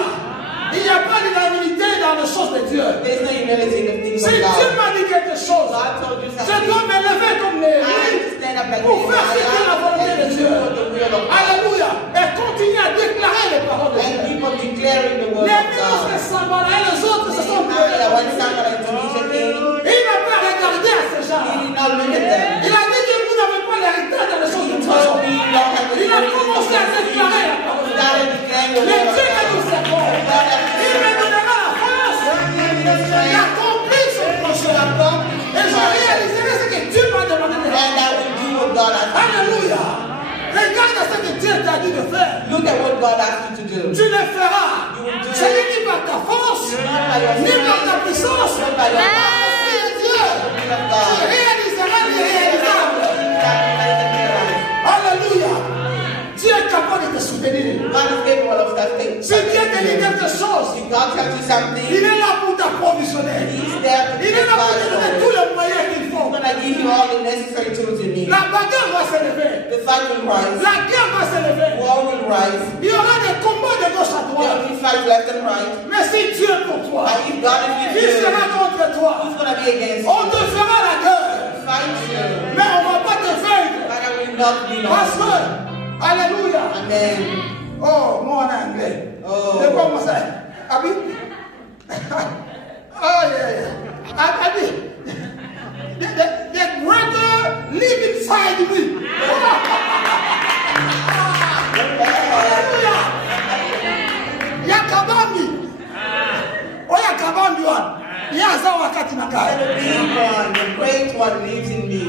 Il n'y a pas d'unanimité dans les choses de Dieu. There's no humility in the things Si of Dieu God. m'a dit quelque chose, God told you je something. dois me lever comme I Néhémie have to stand up like pour this. faire ce que la volonté de Dieu. The will of God. Alléluia. Et continuer à déclarer les paroles de And Dieu. people declaring the word of Néhémie, lorsque God. Sambala et les autres se sont When levés, Samuel and Tunisia came, il n'a pas regardé à ces he gens. did not look at them. Il a dit que vous n'avez pas l'héritage dans les choses de He Dieu. told me you don't have the Il a commencé à déclarer la parole de Dieu. started declaring the Les word of dieux que God. nous servons, God has il me donnera la force d'accomplir son projet. Et je réaliserai ce que Dieu m'a demandé de and faire. I will do what God has asked. Alléluia. Regarde ce que Dieu t'a dit de faire. Look at what God asked you to do. Tu le feras. Ce n'est ni par ta force, ni par ta puissance, mais par Dieu. Tu réaliseras l'irréalisable. Alléluia. Dieu est capable de te soutenir. God is capable of something. Si Dieu te dit quelque chose, If God tells you something, il est là pour t'approvisionner. He's there to Il est là pour te donner tous les moyens qu'il faut. He's gonna give you all the necessary tools you need. La bagarre va s'élever. The fight will rise. La guerre va s'élever. War will rise. Il y aura des combats de gauche à There droite. will be fights left and right. Mais si Dieu est pour toi, But if God is with qui you, sera contre toi? who's gonna be against On you? te fera la guerre, Fight you. mais on ne va pas te vaincre. But I will not be Parce lost. que, alléluia. Amen. Oh, moi en anglais. Oh. De quoi ça? Abi? Oh, yeah. Abi? The greater live inside me. Alléluia. Yakabami. Oh, Yakabami one. Yaza wakati na kai. The big one, the great one lives in me.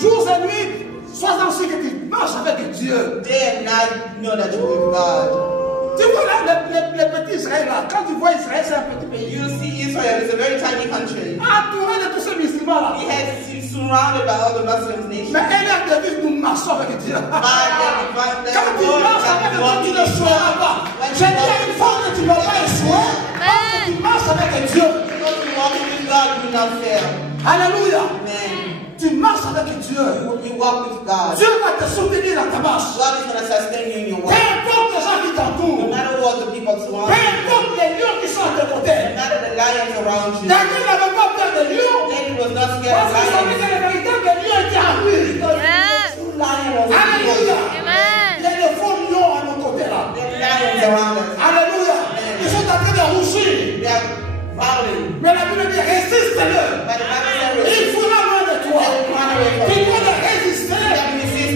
Jours et nuits, sois dans ce que tu marches avec Dieu. Day and night, know that you're with God. Tu vois là, les petits Israël là, quand tu vois Israël, c'est un petit pays. You see Israel is a very tiny country. Entouré de tous ces musulmans là. He's surrounded by all the Muslim nations. Mais elle a de vivre, nous marchons avec Dieu. By the Quand tu marches avec Dieu, tu ne sauras pas. J'ai dit à une fois que tu ne vas pas échouer, parce que tu marches avec Dieu. Because you walk with God, you will not fail. Alléluia. Amen. Tu marches avec Dieu. You walk with God. Dieu va te soutenir dans ta marche. God is going to sustain you in your Peu walk. importe les gens qui No t'entourent. matter what the people Peu surround you, importe les lions qui sont à tes no côtés. matter the lions around you. Daniel n'avait pas peur des lions. David was not scared Parce of qu'il savait lions. que le véritable lion était à lui. Yes. True lion was with Alléluia. you. Il y Amen. a des faux lions à nos côtés là. There are lions around us. Alléluia. Ils sont en train de rougir. They are prowling. Mais la Bible dit résiste-le. But the Bible says, Il fera loin de toi. run away from Tu you. dois le résister.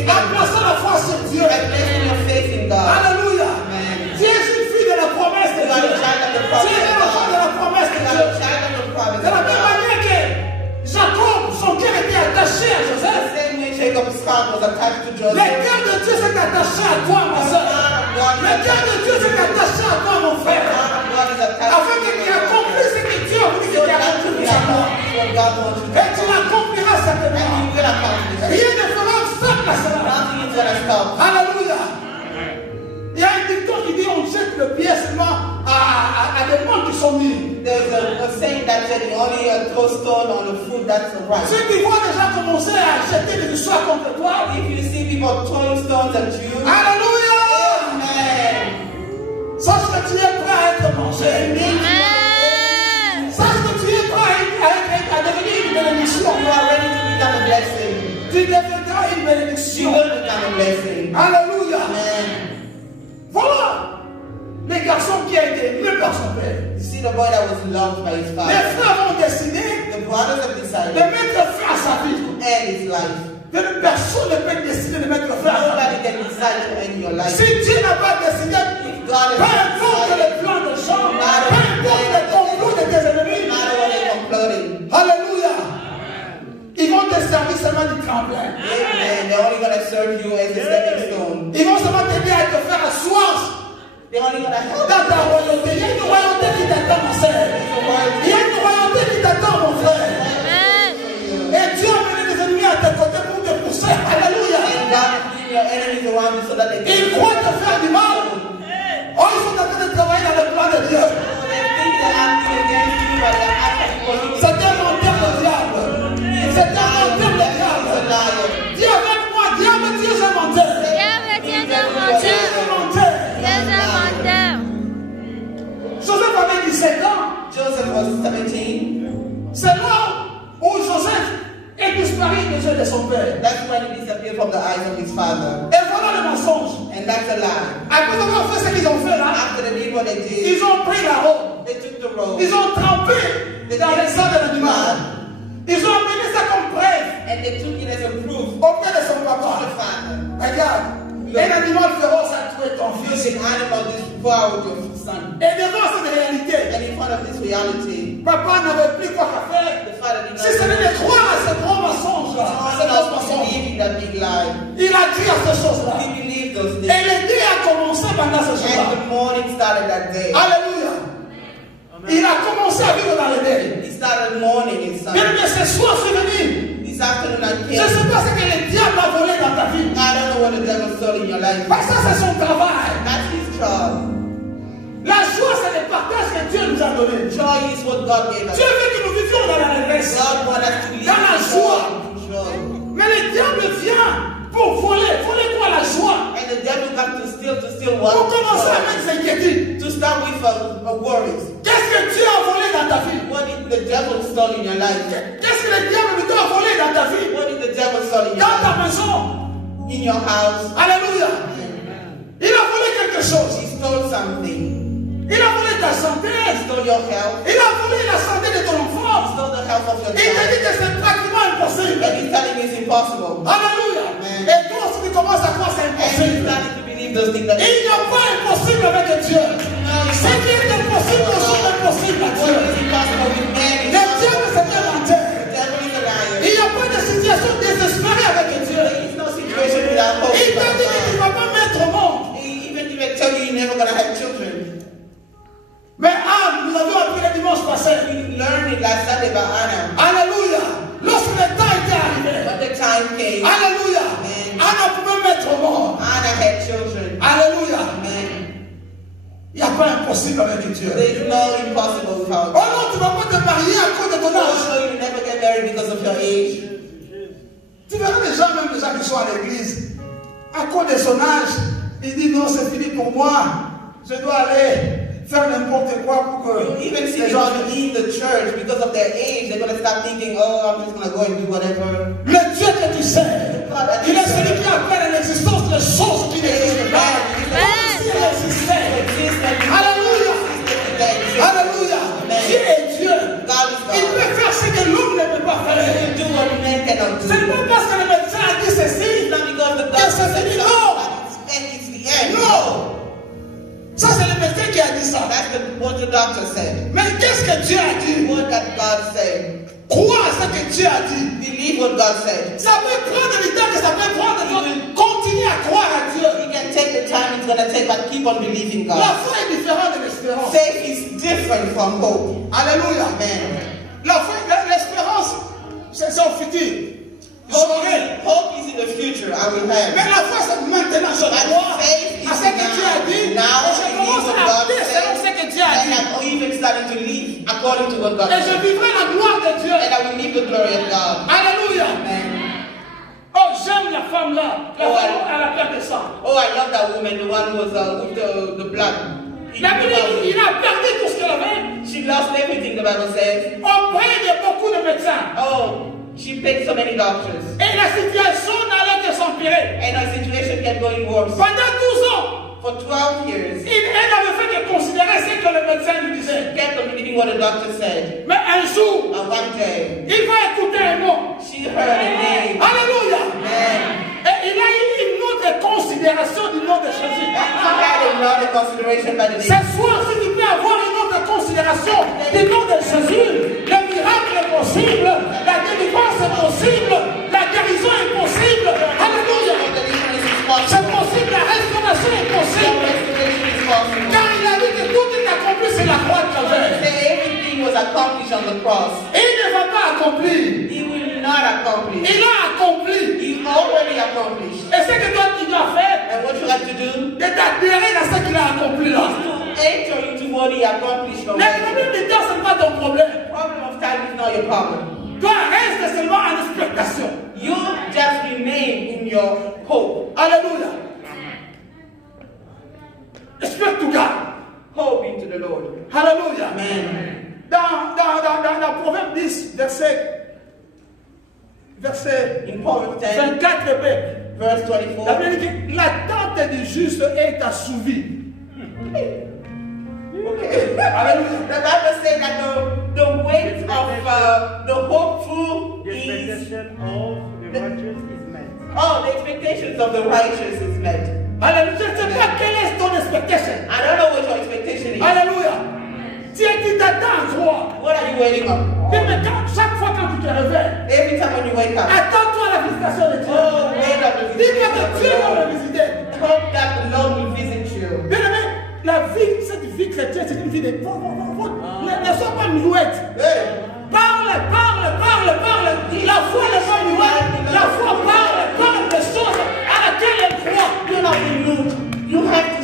En plaçant la foi sur Dieu. By placing your faith in God. Alléluia. Amen. Tu es une fille de la promesse de You are Dieu. a child of the Tu promise es of l'enfant de God. la promesse de You are Dieu. a child of the promise De la of même God. manière que Jacob, son cœur était attaché à The Joseph. same way Jacob's heart was attached to Le Joseph. cœur de Dieu s'est attaché à toi, ma soeur. Le cœur de Dieu s'est attaché à what God wants you to Et tu l'accompliras and certainement. you will accomplish it. Rien ne fera obstacle à cela. Nothing is going to stop. Alléluia. Il y a un dicton qui dit on jette le pied seulement à des mondes qui sont mis. There's a saying that said you only throw stone on the food that's right. Ceux qui voient déjà commencer à jeter des histoires contre toi. If you see people throwing stones at you, Alléluia. amen. Sache que tu es prêt à être mangé. Amen. Sache que tu es prêt à devenir une bénédiction. You are ready to become a blessing. Tu deviendras une You bénédiction. will become a blessing. Alléluia. Amen. Voilà les garçons qui ont été aimés par son père. You see the boy that was loved by his Les father. frères ont décidé The brothers have de decided mettre fin à sa vie. to end his life. Personne ne peut décider de mettre fin à sa Nobody vie. can decide to end your life. Si Dieu n'a pas décidé, If God peu has importe decided, les plans de gens, peu importe les complots de tes no ennemis. matter what they're complaining, Alléluia. Ils vont te servir seulement du tremplin. amen. They're only going to serve you as a stepping stone. Ils vont seulement t'aider à te faire asseoir They're only going to help dans ta royauté. Il y a une royauté qui t'attend, ma sœur. Il y a une royauté qui t'attend, mon frère. Amen. Et Dieu a mené des ennemis à tes côtés pour te pousser. Alléluia. and God bring your enemies around you so that they Ils can croient te faire du mal. Oh, ils sont en train de travailler dans le plan de Dieu. They think they're acting against you, but they're actually working C'est un menteur de diable. C'est un menteur de diable. Dis avec moi, diable, tu es un menteur. Diable, tu es un Tu es menteur. un menteur. Tu es un menteur. Joseph avait 17 ans. Joseph was 17. C'est là où Joseph est disparu des yeux de son père. That's when he disappeared from the eyes of his father. Et voilà le mensonge. And that's a lie. Après avoir fait ce qu'ils ont fait là, After they did what they did, ils ont pris la robe. they took the robe Ils ont trempé dans le sang de l'animal. Ils ont amené ça comme preuve and they took it as a proof auprès de son to the papa. father. Regarde, un animal féroce a tué ton Use fils. an animal this devoured your son. Et devant cette réalité, And in front of this reality, papa n'avait plus quoi qu'à faire. the father did not Si ce n'est de croire à ce gros mensonge là, ce gros not mensonge, believe that big lie. il a dit à ces choses-là. He believed those Et things. le dé a commencé pendant ce And jour-là. the morning started that day. Alléluia. Il a commencé à vivre dans le dé. He started mourning his son. Bien aimé, ce soir, c'est venu. This afternoon I Je ne came. sais pas ce que le diable a volé dans ta vie. I don't know what the devil stole in your life. Parce que c'est son travail. That's his job. La joie, c'est le partage que Dieu nous a donné. Joy is what God gave us. Dieu veut que nous vivions dans la régresse. God wants us to live Dans la in joie. joy. Mais le diable vient pour voler. Voler quoi, la joie? And the devil comes to steal Pour what? commencer à Joy. mettre des inquiétudes. To start with worries. Qu'est-ce que Dieu a volé dans ta vie? What did the devil stole in your life? Qu'est-ce que le diable plutôt a volé dans ta vie? What did the devil stole in your Dans ta life? maison. In your house. Alléluia. Il a volé quelque chose. He stole something. Il a volé ta santé. He stole your health. Il a volé la santé de ton He enfant. stole the health of your Il te child. dit que c'est pratiquement impossible. And he's telling you it's impossible. Alléluia. Amen. Et toi aussi tu commences à croire que c'est And he's impossible. starting to believe those things that Il n'y a pas impossible avec Dieu. Ce qui est impossible aussi est possible à what Dieu. is impossible with man is Le diable c'est un menteur. the devil is a liar. Il n'y a pas de situation désespérée avec Dieu. There is no situation without hope. Il t'a dit que tu ne vas pas mettre au monde. Even if they tell you you're never gonna have children. Mais Anne, nous avons appris le dimanche passé. We learned it last Sunday about Anna. Alléluia. Lorsque le temps était arrivé. When the time came, Alléluia. Amen. Anna pouvait mettre au monde. Anna had children. Alléluia. Amen. Il n'y a pas impossible avec Dieu. There is no impossible without Oh non, tu ne vas pas te marier à cause de ton âge. Also, you never get married because of your age. Tu verras les gens, même les gens qui sont à l'église, à cause de son âge, ils disent non, c'est fini pour moi. Je dois aller faire n'importe quoi pour que You even see les people gens. in the church because of their age. They're gonna start thinking, oh, I'm just gonna go and do whatever. Le Dieu que tu sais, il est celui qui appelle à l'existence les choses qui n'existent pas. Comme si elles existaient. Alléluia. Alléluia. Dieu est Dieu. Il peut faire ce que l'homme ne peut pas faire. Do what men cannot do. Ce n'est pas parce que le médecin a dit ceci. It's not because the que doctor c'est said fini. so, Non. and it's the end. Non. Ça, c'est le médecin qui a dit ça. That's what the doctor said. Mais qu'est-ce que Dieu a dit? What that God said. Crois à ce que Dieu a dit. Believe what God said. Ça peut prendre du temps, que ça peut prendre du temps. Continue à croire à Dieu. You can take the time it's gonna take, but keep on believing La God. foi est différente de l'espérance. Faith is different from hope. Alléluia. Amen. La foi, l'espérance and we have. Mais la foi, c'est maintenant, je crois à ce que Dieu a dit. Now Et je commence à vivre selon ce que Dieu a and dit. I'm even starting to live according to what God Et je said. vivrai la gloire de Dieu. And I will live the glory of God. Alléluia. Amen. Oh, j'aime la femme là. La femme à la perte de sang. Oh, I love that woman, the one who was with the blood. La Bible dit qu'il a perdu tout ce qu'elle avait. She lost everything, the Bible says. Auprès de beaucoup de médecins. Oh, she paid so many doctors. Et la situation n'allait que s'empirer. And her situation kept going worse. Pendant 12 ans, For 12 years, elle avait fait que considérer ce que le médecin lui disait. kept on repeating what the doctor said. Mais un jour, And one day, il va écouter un nom. she heard a name. Alléluia. Amen. Et il a eu une autre considération du nom de Jésus. She had another consideration by the Ce name. soir, si tu peux avoir une autre considération du nom de Jésus, le miracle est possible, la délivrance est possible, la guérison est possible. Alléluia. C'est possible, la restauration est possible. Car il a dit que tout est accompli sur la croix de Calvaire. Everything was accomplished on the cross. Et il ne va pas accomplir. He will not accomplish. Il a accompli. He already accomplished. Et ce que toi tu dois faire, And what you have to do c'est d'adhérer à ce qu'il a accompli là. is to enter into what he accomplished Le already. problème de Dieu, ce n'est pas ton problème. The problem of time is not your problem. Toi, reste seulement en expectation. You just remain in your hope. Alléluia. Expect to God. Hope into the Lord. Alléluia. Amen. Dans Proverbe 10, verset In Proverbs 10, 24b, verse la 24, Bible dit que l'attente du juste est assouvie. Alléluia. the Bible says that the weight of the hopeful The is, expectation of the righteous is met. oh, the expectations of the righteous is met. Alléluia. Je ne sais pas quelle est ton expectation. I don't know what your expectation is. Alléluia. Tu t'attends à quoi? What are you waiting on? Mais chaque fois que tu te réveilles, Every time when you wake up, attends-toi à la visitation de Dieu. oh, wait on the Dis-toi visitation que of Dieu the va Lord. le visiter. Hope that the Lord will visit you. Bien aimé, la vie, cette vie chrétienne, c'est une vie de... Ne sois pas muette. Hey. Parle. La foi n'est pas muette. La foi parle des choses à laquelle elle croit. Do not be moved. You have to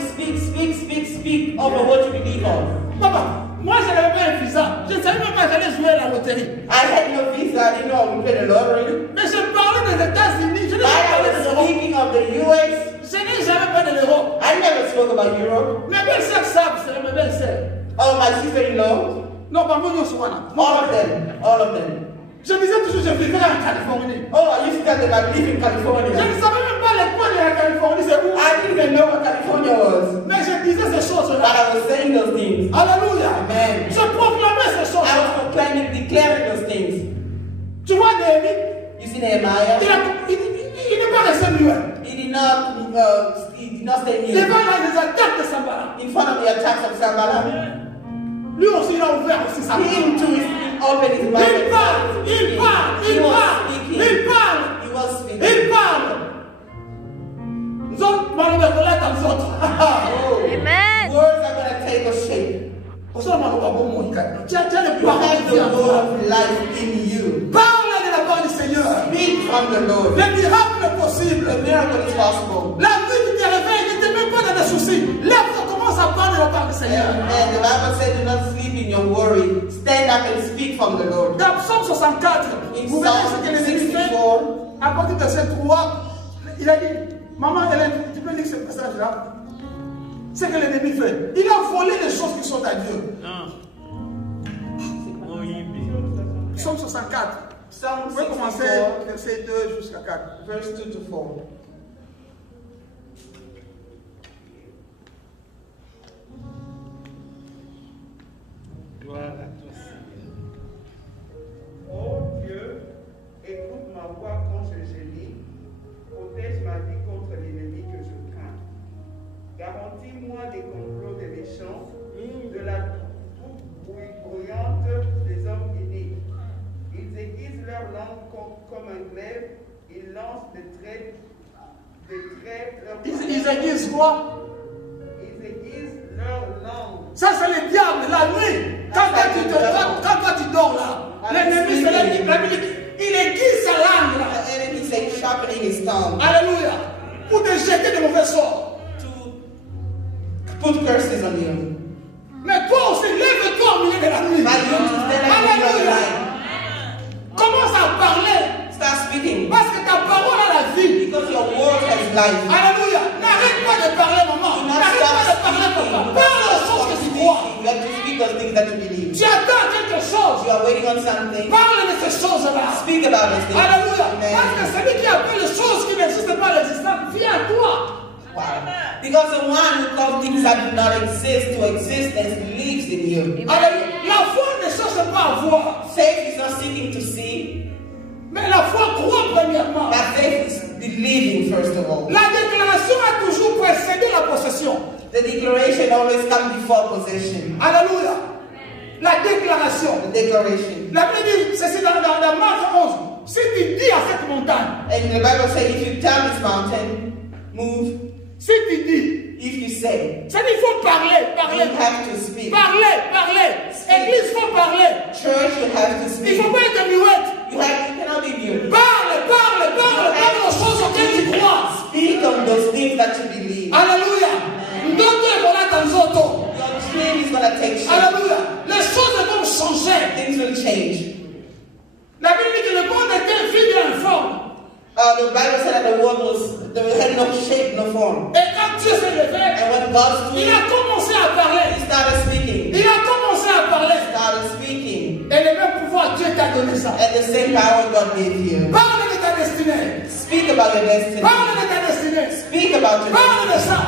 speak over what you believe on. Papa, moi je n'avais pas un visa. Je ne savais même pas que j'allais jouer à la loterie. I had no visa. I didn't know I would play the lottery. Mais je parlais des États-Unis. Je n'ai I pas parlé de was l'Europe. speaking of the U.S. Je n'ai jamais parlé de l'Europe. I never spoke about Europe. Mes belles-sœurs savent, c'est mes belles-sœurs. Oh, my sister-in-law. Non, pas moi, non, Swana. All of them. Je disais toujours, je vivais en Californie. Oh, I used to tell them I live in Je California. ne savais même pas les coins de la Californie, c'est où. I didn't even know what California was. Mais je disais ces But choses-là. I was saying those things. Alléluia. Amen. Je proclamais ces I choses-là. was declaring those things. Tu vois, Néhémie, You see Nehemiah? il n'est pas resté muet. He did not stay mute. Devant les attaques de Sambara. In front of the attacks of Sambala. Lui aussi, il a ouvert aussi sa Him bouche. too, he opened his mouth. Il parle. He was speaking. Il parle. Nous autres, malheureusement, là, dans les autres. Oh. Amen. Words are going to take a shape. Pour ça, malheureusement, tu as le You pouvoir have de the Dieu. word of life in you. Parle de la part du Seigneur. Speak from the Lord. Le miracle est possible. The miracle is possible. La vie qui te réveille, ne te mets pas dans des soucis. Lève-toi, commence à parler de la part du Seigneur. And the Bible says, do not sleep in your worry. Stand up and speak from the Lord. Dans Psaume 64, In vous verrez ce Psalm que l'ennemi fait. 64, À partir de verset 3, il a dit, maman Hélène, tu peux lire ce passage-là? C'est ce que l'ennemi fait. Il a volé les choses qui sont à Dieu. Psaume 64. Psalm Vous pouvez commencer 64, verset 2 jusqu'à 4. verse 2 to 4. Gloire à toi, Seigneur. Ô Dieu, écoute ma voix quand je gémis, protège ma vie contre l'ennemi que je crains. Garantis-moi des complots des méchants, de la troupe bruyante des hommes iniques. Ils aiguisent leur langue comme un glaive, ils lancent des traits Ils aiguisent quoi? Ils aiguisent leur langue. Ça, c'est le diable, la nuit. Quand toi tu dors là, l'ennemi, c'est la Bible. Il aiguise sa langue là. The enemy say sharpening his tongue. Alléluia. Pour te jeter de mauvais sorts. To put curses on you. Mais toi aussi, lève-toi au milieu de la nuit. But you to stand up in the middle of the Alléluia. night. Commence à parler. Start speaking. Parce que ta parole a la vie. Because your word has life. Alléluia. N'arrête pas de parler, maman. Do not N'arrête pas de stop parler, speaking. papa. Parle aux choses que tu crois. You have to speak those things that you believe. Tu attends quelque chose. You are waiting on something. Parle de ces choses-là. Speak about those things. Alléluia. Parce que Amen. celui qui appelle les choses qui n'existent pas l'existence vient à toi. Wow. Because the one who calls things that do not exist to existence lives in you. Alléluia. La foi ne cherche pas à voir. Faith is not seeking to see, Mais la foi croit premièrement. but faith is believing first of all. La déclaration a toujours précédé la possession. The declaration always comes before possession. Alléluia. La déclaration. The declaration. La Bible dit, c'est dans Marc 11. Si tu dis à cette montagne, And the Bible says if you tell this mountain, move, si tu dis, if you say, c'est qu'il faut parler, you parler, have to speak. parler, parler. Église, il faut parler. Church, you have to Il ne speak. faut pas être muette. You cannot be mute. Parle, parle, parle, parle aux choses auxquelles tu crois. Speak on those things that you believe. Alléluia. Ndoto ebola tanzoto. Your dream is going to take shape. Alléluia. Les choses vont changer. Things will change. La Bible dit que le monde était vide et informe. The Bible said that the world had no shape, no form. Et quand Dieu s'est levé, And when God il stood, a commencé à parler. he started speaking. Il a commencé à parler. Started speaking. Et le même pouvoir, Dieu t'a donné ça. And the same power God gave you. Parle de ta destinée. Speak about your destiny. Parle de ta destinée. Speak about your Parle de destiny. ça.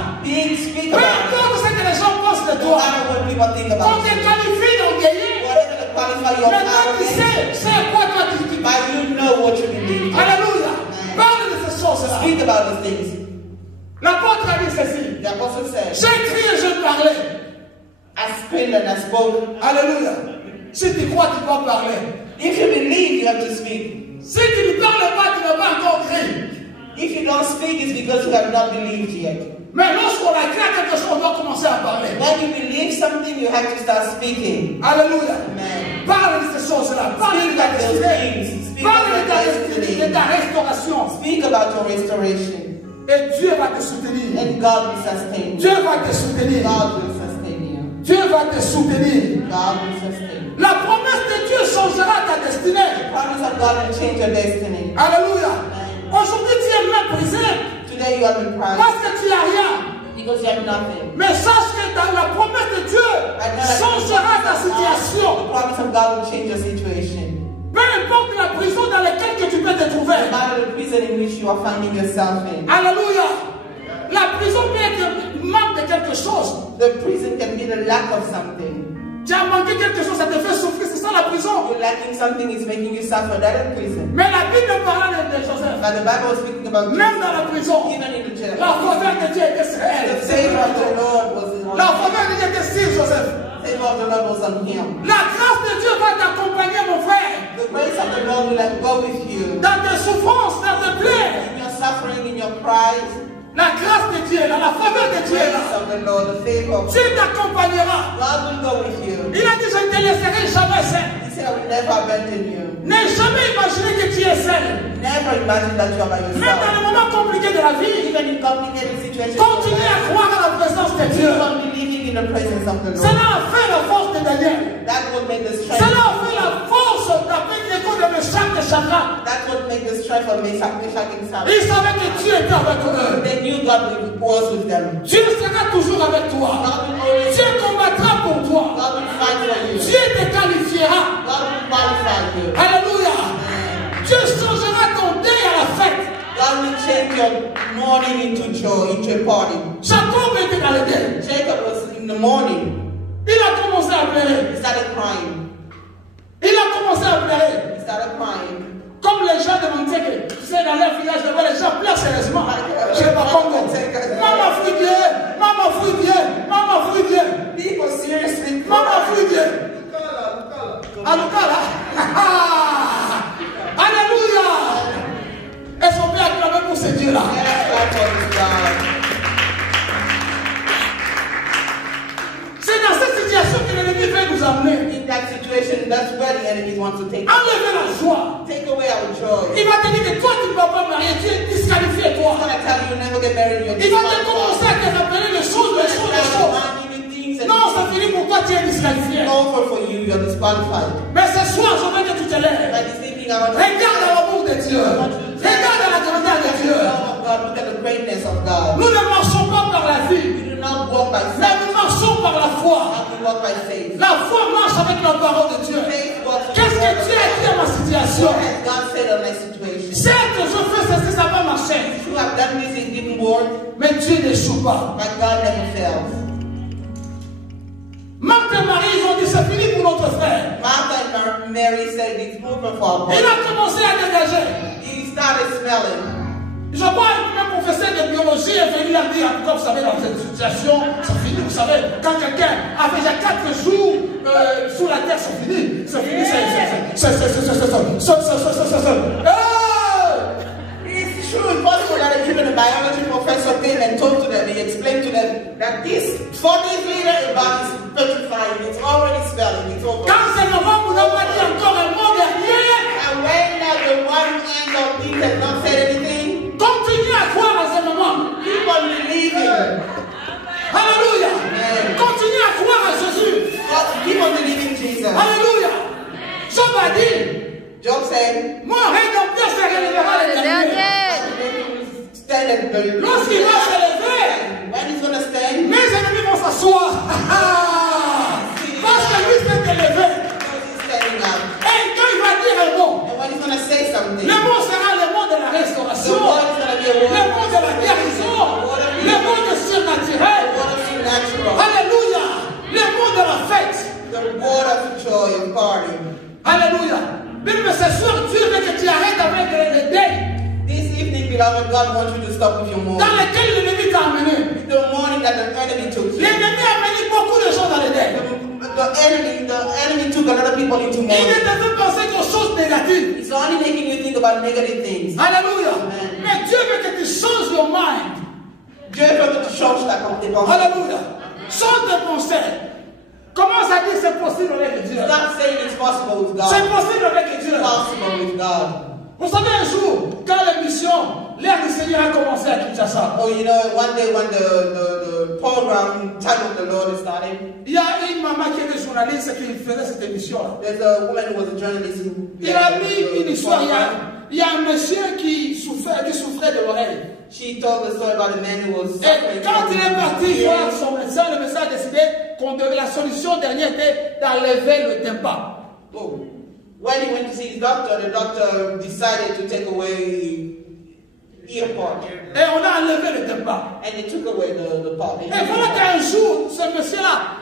Speak Peu about it. importe ce que les gens pensent de No toi. matter what people think Quand about tu es you. qualifié d'orgueilleux, Whatever the qualify your maintenant tu power is, sais à quoi toi tu dis. but you know what you believe. Alléluia. Parle de ces choses-là. Speak about those things. L'apôtre a dit ceci. The apostle said, J'ai crié, je parlais. I screamed and I spoke. Alléluia. Si tu crois, tu dois parler. If you believe, you have to speak. Si tu ne parles pas, tu n'as pas encore crié. If you don't speak, it's because you have not believed yet. Mais lorsqu'on a créé quelque chose, on doit commencer à parler. When you believe something, you have to start speaking. Alléluia. Amen. Parle de ces choses-là. Parle de ta destinée. Parle de ta destinée, de ta restauration. Speak about your restoration. Et Dieu va te soutenir. And God will sustain you. Dieu va te soutenir. God will sustain you. Dieu va te soutenir. God will sustain you. La promesse de Dieu changera ta destinée. The promise of God will change your destiny. Alléluia. Aujourd'hui, tu es méprisé Today you have been proud parce que tu n'as rien. because you have nothing. Mais sache que dans la promesse de Dieu changera ta situation. The promise of God will change your situation. Peu importe la prison dans laquelle que tu peux te trouver. No matter the prison in which you are finding yourself in. Alléluia. La prison peut être manque de quelque chose. The prison can be the lack of something. Tu as manqué quelque chose, ça te fait souffrir. C'est ça la prison. You're lacking something is making you suffer. That is prison. Mais la Bible parle de Joseph. But the Bible is speaking about Même dans la prison, even in the jail. la faveur de Dieu était sur The elle. favor of the Lord was on La him. faveur de Dieu était sur Joseph. The favor of the Lord was on him. La grâce de Dieu va t'accompagner, mon frère. The grace of the Lord will go with you. Dans tes souffrances, dans tes plaies. In your suffering, in your cries, La grâce de Dieu est là, la faveur de the Dieu est grace là. of the Lord, the favor of Dieu t'accompagnera. God will go with you. Il a dit, je ne te laisserai jamais seul. He said, I will never abandon you. N'aie jamais imaginé que tu es seul. Never imagine that you are by Même dans les yourself. moments compliqués de la vie, Even in complicated situations, continue à croire à la présence de Dieu. keep on believing in the presence of the Lord. Cela a fait la force de Daniel. That would make the strength. Cela a fait la force d'Abednego de Meshach de Shadrach. That would make the strength of Meshach and Shadrach. Ils savaient que Dieu était avec eux. They knew God was with them. Dieu sera toujours avec toi. God will always. Dieu combattra pour toi. God will fight for you. Dieu te qualifiera. God will qualify you. Alléluia. Dieu changera ton deuil à la fête. God will change your mourning into joy, into a party. Jacob était dans le deuil. Jacob was in the morning. Il a commencé à pleurer. He started crying. Il a commencé à pleurer. He started crying. Comme les gens de Montéque. Tu sais, dans leur village, les gens pleurent sérieusement. Je sais pas comment. Maman fouille bien. Maman fouille bien. Maman fouille bien. People seriously Maman cry. fouille bien. Alléluia. Alléluia. Est-ce qu'on peut acclamer pour ce Dieu-là? Let's clap for this God. C'est dans cette situation que l'ennemi veut nous amener. In that situation, that's where the enemy wants to take Enlever la joie. away our joy. Il va te dire que toi, tu ne vas pas marier, tu es disqualifié, toi. He's gonna tell you you'll never get married. You're Il va te commencer à te rappeler les choses, les choses, les choses. Non, c'est fini pour toi, tu es disqualifié. Over for you, you're disqualified. Mais ce soir, je veux que tu te lèves. But this evening, I want to Regarde l'amour de Dieu. Regarde la grandeur de Dieu. Look at the greatness of God. Nous ne marchons pas par la vie, We do not walk by mais sight, nous marchons par la foi. we walk by faith. La foi marche avec la parole de Dieu. Faith walks Qu'est-ce que Dieu a dit à ma situation? What has God said on my situation? Certes, je fais ceci, ça va marcher. You have done this, it didn't work, Mais Dieu n'échoue pas. but God never fails. Marthe et Marie, ils ont dit c'est fini pour notre frère. Martha and Mary said it's over for our Il brother. a commencé à dégager. He started smelling. Je vois un professeur de biologie est venu à dire, en tout cas, vous savez, dans cette situation, c'est fini, vous savez, quand quelqu'un a déjà 4 jours sous la terre, c'est fini. C'est fini, It's true, it's possible that even a biology professor came and told to them, he explained to them that this 4 days later, the body is petrifying, it's already smelling, it's over. Quand c'est le moment où on n'a pas dit encore un mot dernier, And when the one end of things has not said anything, continuez à croire à ce moment. keep on believing. Alléluia. Continuez à croire à Jésus. Keep on believing Jesus. Alléluia. Job a dit, Job said, mon rédempteur se relèvera l'éternel. stand and believe. Lorsqu'il va se lever, When he's going to stand, mes ennemis vont s'asseoir. Parce que lui s'est élevé. he's standing up. Et quand il va dire un mot, And when he's going to say something, le mot sera le mot de la the restauration, word is going to be a word. le mot de la guérison, le mot de surnaturel. The word of supernatural. Alléluia. Le mot de la fête. The word of joy and party. Alléluia. Mais ce soir, Dieu veut que tu arrêtes avec les deuils This evening, beloved, God wants you to stop with your dans mourning. lesquels l'ennemi t'a amené. The mourning that the enemy took you. L'ennemi a amené beaucoup de choses dans les deuils. The enemy took a lot of people into Il mourning. ne te fait penser qu'aux choses négatives. It's only making you think about negative things. Alléluia. Mais Dieu veut que tu changes your mind. Dieu veut que tu changes ta pensée. Alléluia. Change tes pensées. Commence à dire c'est possible avec Dieu. Stop saying it's possible with C'est God. possible avec Dieu. It's possible with God. Vous savez, un jour, quand l'émission, l'ère du Seigneur a commencé à Kinshasa, Oh, you know, one day when the program Time of the Lord is starting, il y a une maman qui était journaliste qui faisait cette émission-là. there's a woman who was a journalist who Il a mis une histoire. Il y a un monsieur qui souffrait de l'oreille. She told the story about a man who was Et quand il est parti hearing. voir son médecin, le médecin a décidé que la solution dernière était d'enlever le tympan. Oh. When he went to see his doctor, the doctor decided to take away ear part. Et on a enlevé le tympan. And they took away the part. Et voilà qu'un jour, ce monsieur-là,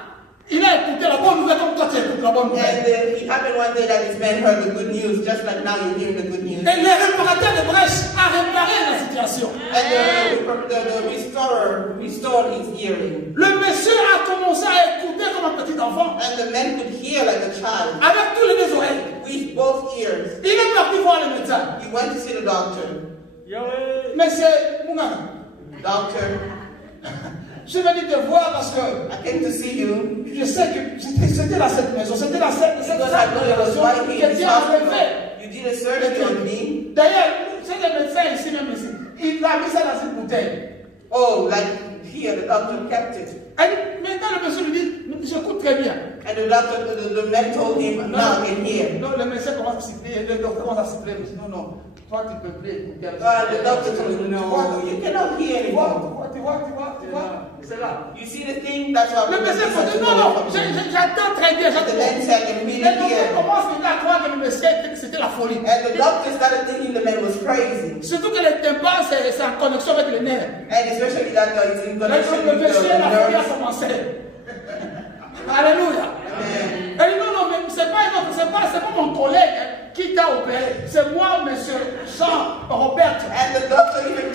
il a écouté la bonne nouvelle comme toi tu écoutes la bonne nouvelle. And it happened one day that this man heard the good news, just like now you're hearing the good news. Et le réparateur de brèche a réparé la situation. And the restorer restored his hearing. Le monsieur a commencé à écouter comme un petit enfant, And the man could hear like a child avec tous les deux oreilles. with both ears. Il est parti voir le médecin. He went to see the doctor. Monsieur Mungana, Doctor, je vais te voir parce que I came to see you je sais que c'était dans cette maison, c'était dans cette because I know it was right que here in Dieu this a hospital. enlevé. You did a surgery on me. D'ailleurs, c'est le médecin ici même ici. Il a mis ça dans une bouteille. Oh, like here, the doctor kept it. Et maintenant, le monsieur lui dit, j'écoute très bien. And the doctor, the man told him, now I can hear. Non, le médecin commence à siffler, le docteur commence à siffler. Non, non, toi tu peux plus écouter. The doctor told him, no, you cannot hear Tu vois, anymore. tu vois, c'est là. You see the thing? That's why Le médecin dit, non, non, j'attends très bien, And the j'attends. man said, I can Et really donc, hear. on commence maintenant à croire que le médecin, c'était la folie. And the doctor started thinking the man was crazy. Surtout que le tympan, c'est en connexion avec les nerfs. And especially that it's in connection Le with monsieur, la folie a the nerves. commencé. Alléluia. Amen. Elle dit, non, non, mais c'est pas mon collègue qui t'a opéré. C'est moi, monsieur Jean Robert. And the doctor even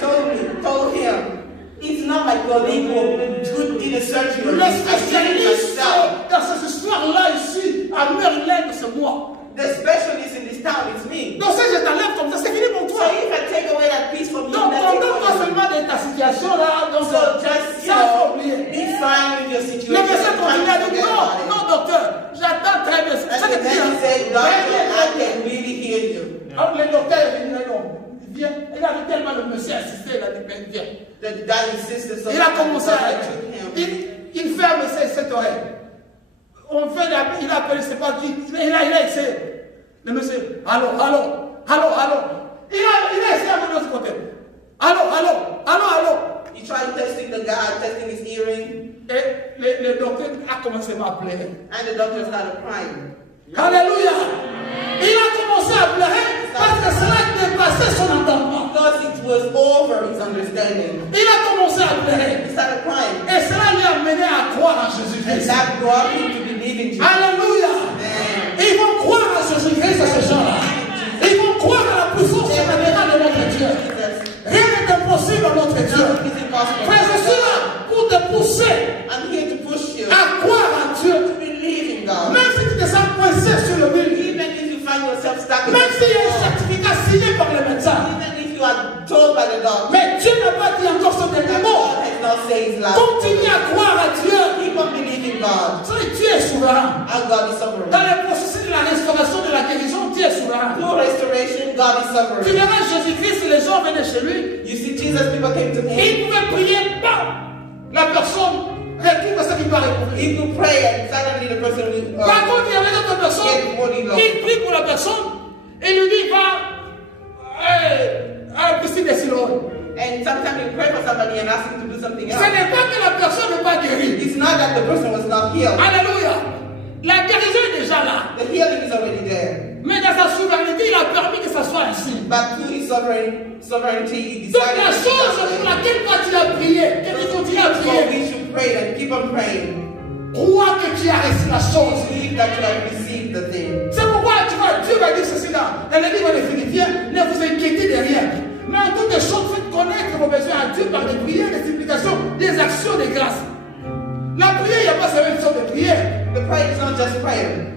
told him, it's not my colleague who did the surgery on Le me. I did it spécialiste myself. dans cette histoire-là ici, à Maryland, c'est moi. The specialist in this town is me. Donc si je t'enlève comme ça, c'est fini pour So toi. if I take away that piece from you, Donc that's contente-toi it. seulement de ta situation là. Donc So just, you ça, faut know, oublier. be fine with your Le situation. médecin continue à Don't dire, forget non, about it. non docteur, j'attends très bien. And then he said, doctor, I can really hear you. Alors le docteur est venu, non, viens. Il a vu tellement le monsieur assister, il a dit, ben viens. The guy insisted so Il a much, commencé à... I took him. Il ferme cette oreille. On fait il a appelé, c'est pas qui. Il a essayé. Le monsieur, allô. Il a essayé de l'autre côté. Allô. He tried testing the guy, testing his hearing, Et le docteur a commencé à pleurer. and the doctor started crying. Alléluia. Il a commencé à pleurer parce que cela dépassait son entendement. Because it was over his understanding. Il a commencé à pleurer. He started crying. Et cela lui a mené à croire en And Jésus-Christ. that brought him to believe in Jesus. Alléluia. Amen. Ils vont croire à Jésus-Christ, à ces gens-là. Ils vont croire à la puissance surnaturelle de notre Dieu. Rien n'est impossible à notre Dieu. Nothing is impossible. Frère, je suis là pour te pousser I'm here to push you à croire en Dieu. to believe in God. Même si tu te sens coincé sur le mur, Even if you find yourself stuck in même s'il y a un certificat signé par le médecin, even if you are told by the doctor, mais Dieu n'a pas dit encore ce dernier mot. God has not said his last. Continue à croire à Dieu. Keep on believing God. Dieu est souverain. Our God is sovereign. Dans le processus de la restauration de la guérison, Dieu est souverain. Through restoration, God is Tu sovereign. verras Jésus-Christ, les gens venaient chez lui. You see, Jesus, people came to him. Il pouvait prier, bam! La personne retrouve ce qu'il va recouvrir. He could pray, and suddenly the person will. Par contre, il y avait d'autres personnes. Il prie pour la personne et lui dit va à la piscine des Siloé. And sometimes you pray for somebody and ask him to do something Ce else. n'est pas que la personne n'est pas guérie. It's not that the person was not healed. Alléluia. La guérison est déjà là. The healing is already there. Mais dans sa souveraineté, il a permis que ça soit ainsi. But through his sovereignty, he Donc decided la to chose pour do laquelle toi tu as prié, que tu continues à so prier, we should pray and keep on praying. crois que tu as reçu la chose. Believe that you have received the thing. C'est pourquoi tu vois, Dieu va dire ceci là. Dans le livre des Philippiens, ne vous inquiétez de rien. Mais en toutes choses, faites connaître vos besoins à Dieu par des prières, des supplications, des actions de grâce. La prière, il n'y a pas seulement une sorte de prière. The prayer is not just prayer.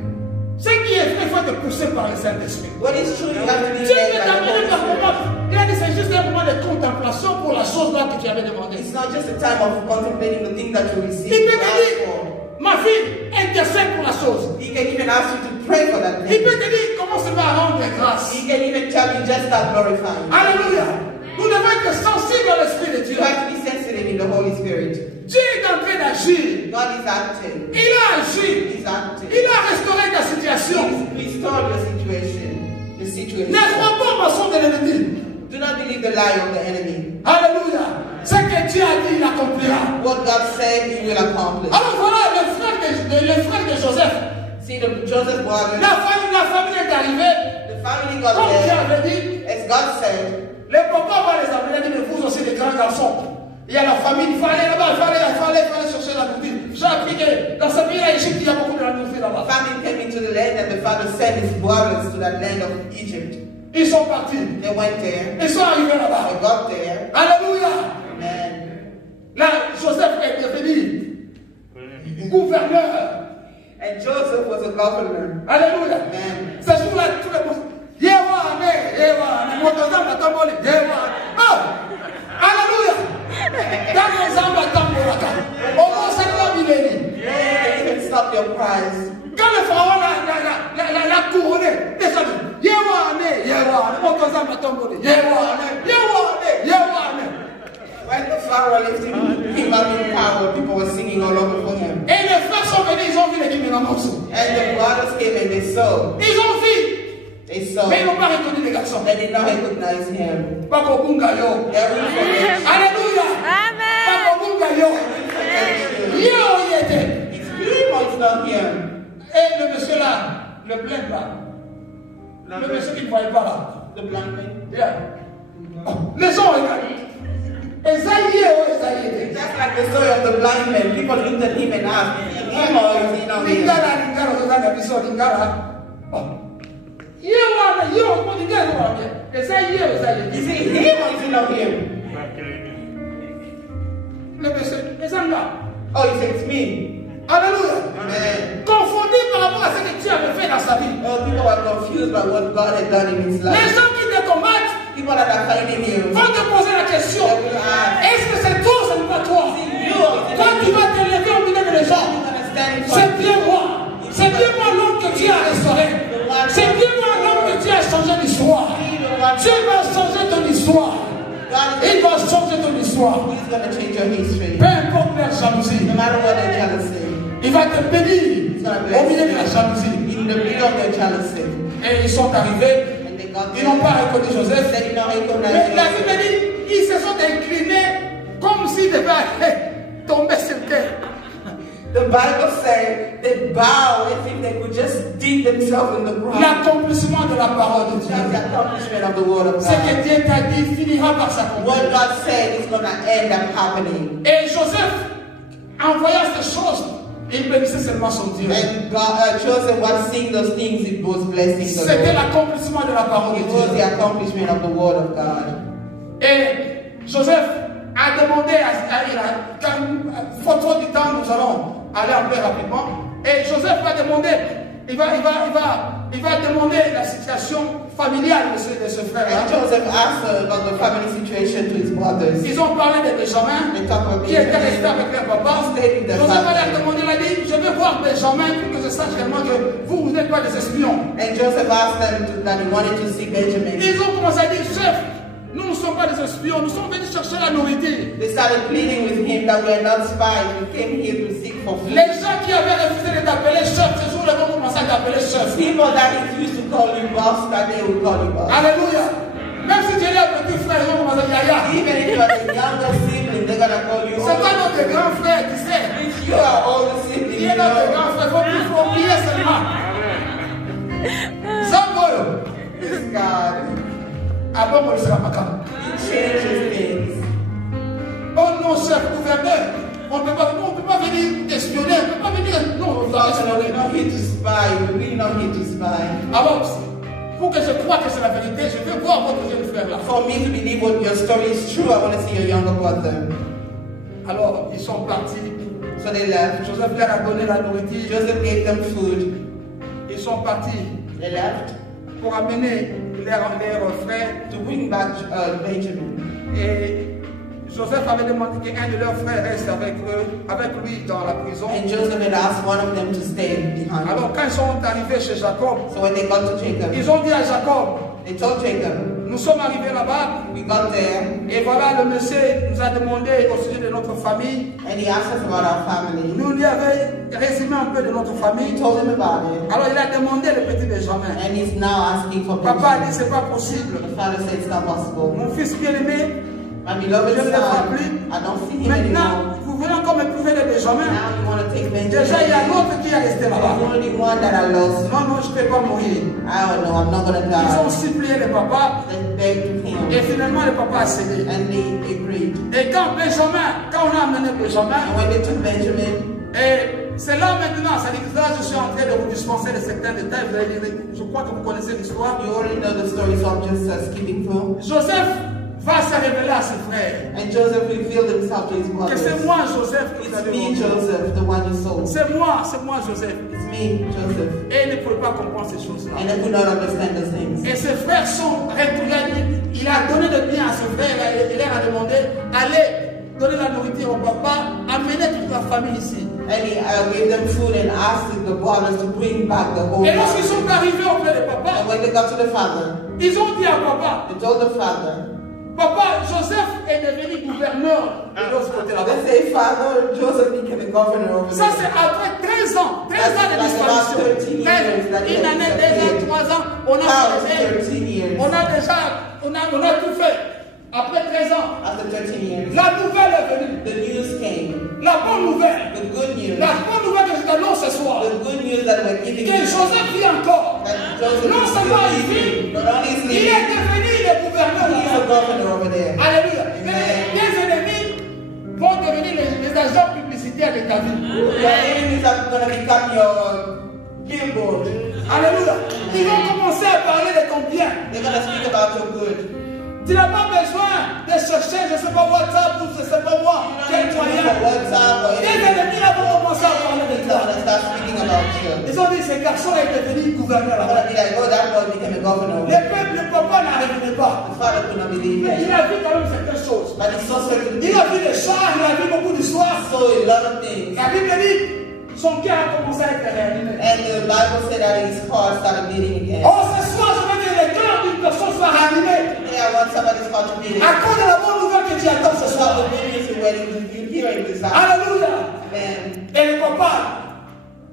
Ce qui est vrai, il faut être poussé par le Saint-Esprit. What is true, you have to be Dieu led peut by the t'amener Holy par Spirit. moment. Il a dit c'est juste un moment de contemplation pour la chose là que tu avais demandé. It's not just a time of contemplating the thing that you receive. Il peut you te ask dire, for. ma fille, intercède pour la chose. He can even ask you to pray for that Il thing. peut te dire, commence à rendre grâce. He can even tell you just start glorifying. Alléluia. Nous devons être sensibles à l'Esprit de Dieu. You have to be sensitive in the Holy Spirit. Dieu est en train d'agir. God is acting. Il a agi. He's acting. Il a restauré ta situation. He's restored your situation. The situation. Ne crois pas au mensonge de l'ennemi. Do not believe the lie of the enemy. Alléluia. Ce que Dieu a dit, il accomplira. What God said, He will accomplish. Alors voilà le frère de Joseph. See, the Joseph brothers, La famille est arrivée. the family got Comme Dieu there. avait dit, As God said, les papas vont les amener, mais vous aussi des grands garçons. Il y a la famille, il faut aller là-bas, il fallait chercher la nourriture. J'ai appris que dans ce pays-là, Égypte, il y a beaucoup de la nourriture the là-bas. famine came into the land, and the father sent his brothers to that land of Egypt. Ils sont partis. They went there. Ils sont arrivés là-bas. They got there. Alléluia. Amen. Là, Joseph est devenu gouverneur. And Joseph was a governor. Alléluia. Amen. Ce jour-là, tout le monde. Yewane. Motozamba tamboli. Yewane. Oh! Alléluia. Dans les amba tambolaka. Au moins, c'est la millénie. Yeah, you can stop your prize. Quand le pharaon l'a couronné, les amis. Yewane. Motozamba tamboli. Yewane. When the Pharaoh lifted him up in power, people were singing all over for him. Et les frères sont venus, ils ont vu l'équipe de la morceau. And the brothers came and they saw. Ils ont vu. They saw. Mais ils n'ont pas reconnu les garçons. They did not recognize him. Pas qu'au Bungayo. They will forget. Alléluia. Amen. Pas qu'au Bungayo. you. Yo, il était. It's him or it's not him. Et le monsieur là, le plein là. Le monsieur qui ne voyait pas là. The blind man. Yeah. Les gens regardent. Esaïe, Esaïe. Just like the story of the blind man, people looked at him and asked, is it him or is he not him? Lingara, Lingara, biso, Lingara. Yewana, yo, Lingara, Esaïe, Esaïe. Is it him or is he not him? Le monsieur, les hommes là. Oh, he said, it's me. Alléluia. Amen. Confondu par rapport à ce que Dieu avait fait dans sa vie. Oh, people were confused by what God had done in his Les life. gens qui te combattent People that are fighting him. vont te poser la question. They will ask, Est-ce que c'est toi ou c'est pas toi? you or is it Quand tu not vas te lever au milieu des gens, you? Understand c'est bien moi. C'est bien moi l'homme que Dieu a restauré. histoire. Il va changer ton histoire. He's going to change your history. Peu importe leur jalousie. No matter what their jealousy. Il va te bénir au milieu de la jalousie. In the middle of their jealousy. Et ils sont arrivés. And they got Ils n'ont pas reconnu Joseph. They did not recognize Mais la Joseph. Bible dit, ils se sont inclinés comme s'ils devaient tomber sur terre. The Bible says they bow as if they could just dig themselves in the ground. L'accomplissement de la parole de Dieu. That's the accomplishment of the word of Ce que God. Dieu t'a dit finira par s'accomplir. What God said is going to end up happening. Et Joseph, en voyant ces choses, il bénissait seulement son Dieu. And God, Joseph was seeing those things, it was blessing the C'était Lord. l'accomplissement de la parole de It was Dieu. the accomplishment of the word of God. Et Joseph a demandé faute du temps, nous allons aller un peu rapidement. Et Joseph va demander, il va demander la situation familiale de ce frère-là. And Joseph asked about the family situation to his brothers. Ils ont parlé de Benjamin, They talked about qui était resté Benjamin. avec leur papa. Joseph va leur demander, il a dit, je veux voir Benjamin pour que je sache réellement que vous n'êtes pas des espions. And Joseph asked them that he wanted to see Benjamin. Ils ont commencé à dire, chef, nous ne sommes pas des espions, nous sommes venus chercher la nourriture. They started pleading with him that we are not spies. We came here to seek for food. Les gens qui avaient refusé de t'appeler chef, ce jour-là vont commencer à t'appeler chef. People that refused to call you boss, that they will call you boss. Alléluia. Même si tu es un petit frère, ils vont commencer à dire, Yaya. Even if you are the younger sibling, they're gonna call you. C'est pas notre grand frère, tu sais. If you are older sibling, Il you est notre know. grand frère, il faut oublier seulement. Zambolo. This God, Ah bon, il sera pas calme. He changes things. Oh non, chef gouverneur, on ne peut pas venir espionner, on ne peut pas venir. Non, on doit Father, we're espionner. not here to spy. We're really not here to spy. Alors, pour que je croie que c'est la vérité, je veux voir votre jeune frère là. For me to believe what your story is true, I want to see your younger brother. Alors, ils sont partis. So they left. Joseph leur a donné la nourriture. Joseph gave them food. Ils sont partis They left pour amener leurs frères. to bring back Benjamin. Et Joseph avait demandé qu'un de leurs frères reste avec lui dans la prison. And Joseph had asked one of them to stay behind. Alors quand ils sont arrivés chez Jacob, So when they got to Jacob, ils ont dit à Jacob, they told Jacob, nous sommes arrivés là-bas we got there, et voilà le monsieur nous a demandé au sujet de notre famille. and he asked us about our family. Nous lui avions résumé un peu de notre We famille. told him about it, Alors il a demandé le petit Benjamin. and he's now asking for Papa a Benjamin. dit c'est pas possible. The father said it's not possible. Mon fils bien-aimé, My beloved je ne le vois son, plus. I don't see him Maintenant, anymore. vous voulez encore m'éprouver de Benjamin. Now you want to take Benjamin. Déjà il y a l'autre qui est resté There's là-bas. only one that I lost. Non, non, je ne peux pas mourir. I don't know, I'm not going to Ils ont die. supplié le papa They begged et him, finalement le papa a cédé. and they agreed. Et quand on a amené Benjamin, And when they took Benjamin, et c'est là maintenant, ça dit que là je suis en train de vous dispenser de certains détails, vous allez dire, je crois que vous connaissez l'histoire. you already know the story, so I'm just skipping through. Joseph va se révéler à ses frères. And Joseph revealed himself to his Que brothers. c'est moi Joseph que vous It's avez me, vendu. Joseph, the one you sold. C'est moi Joseph. It's me, Joseph. Et il ne pouvait pas comprendre ces choses-là. And I could not understand the things. Et ses frères sont retournés. Il a donné le bien à ses frères. Il leur a demandé, allez, donner la nourriture au papa, amenez toute la famille ici. And he gave them food and asked the brothers to bring back the whole Et lorsqu'ils family. sont arrivés auprès de And papa, when they got to the father, ils ont dit à papa, they told the father, papa, Joseph est devenu gouverneur de l'autre côté là-bas. they say, Father, Joseph became a governor over Ça there. c'est après 13 ans de disparition. 13 years that he Une has année, 2 ans, disappeared. 3 ans, on a Now fait, it's 13 years. on a tout fait. Après 13 ans, After 13 years, la nouvelle est venue. the news came. La bonne nouvelle. The good news. La bonne nouvelle que je t'annonce ce soir. The good news that we're giving Que you. Joseph vit encore. That Joseph Non is seulement still il living, vit, not only is il living, est devenu le gouverneur. he is a governor over there. Alléluia. Amen. Les ennemis vont devenir les agents publicitaires de ta vie. Your enemies are going to become your billboard. Alléluia. Ils vont commencer à parler de ton bien. They're going to speak about your good. Tu n'as pas besoin de chercher, je ne sais pas, WhatsApp ou je ne sais pas moi, You quel don't need to moyen. use WhatsApp or Les anything. ennemis là vont commencer à parler de They're toi. going to start speaking about you. Ils ont dit, ce garçon est devenu gouverneur They're là-bas. going to be like, oh, that boy became a governor. Le peuple, le papa n'arrivait pas. The father could not believe Mais il it. a vu quand même certaines choses. But he saw certain Il things. a vu des chars, il a vu beaucoup d'histoires. He saw a lot of things. La Bible dit, son cœur a commencé à être réanimé. And the Bible said that his heart started beating again. Oh, ce soir, je veux dire, le cœur d'une personne soit réanimé. Today I want somebody's heart to be himself. Alléluia. Amen. Et le papa,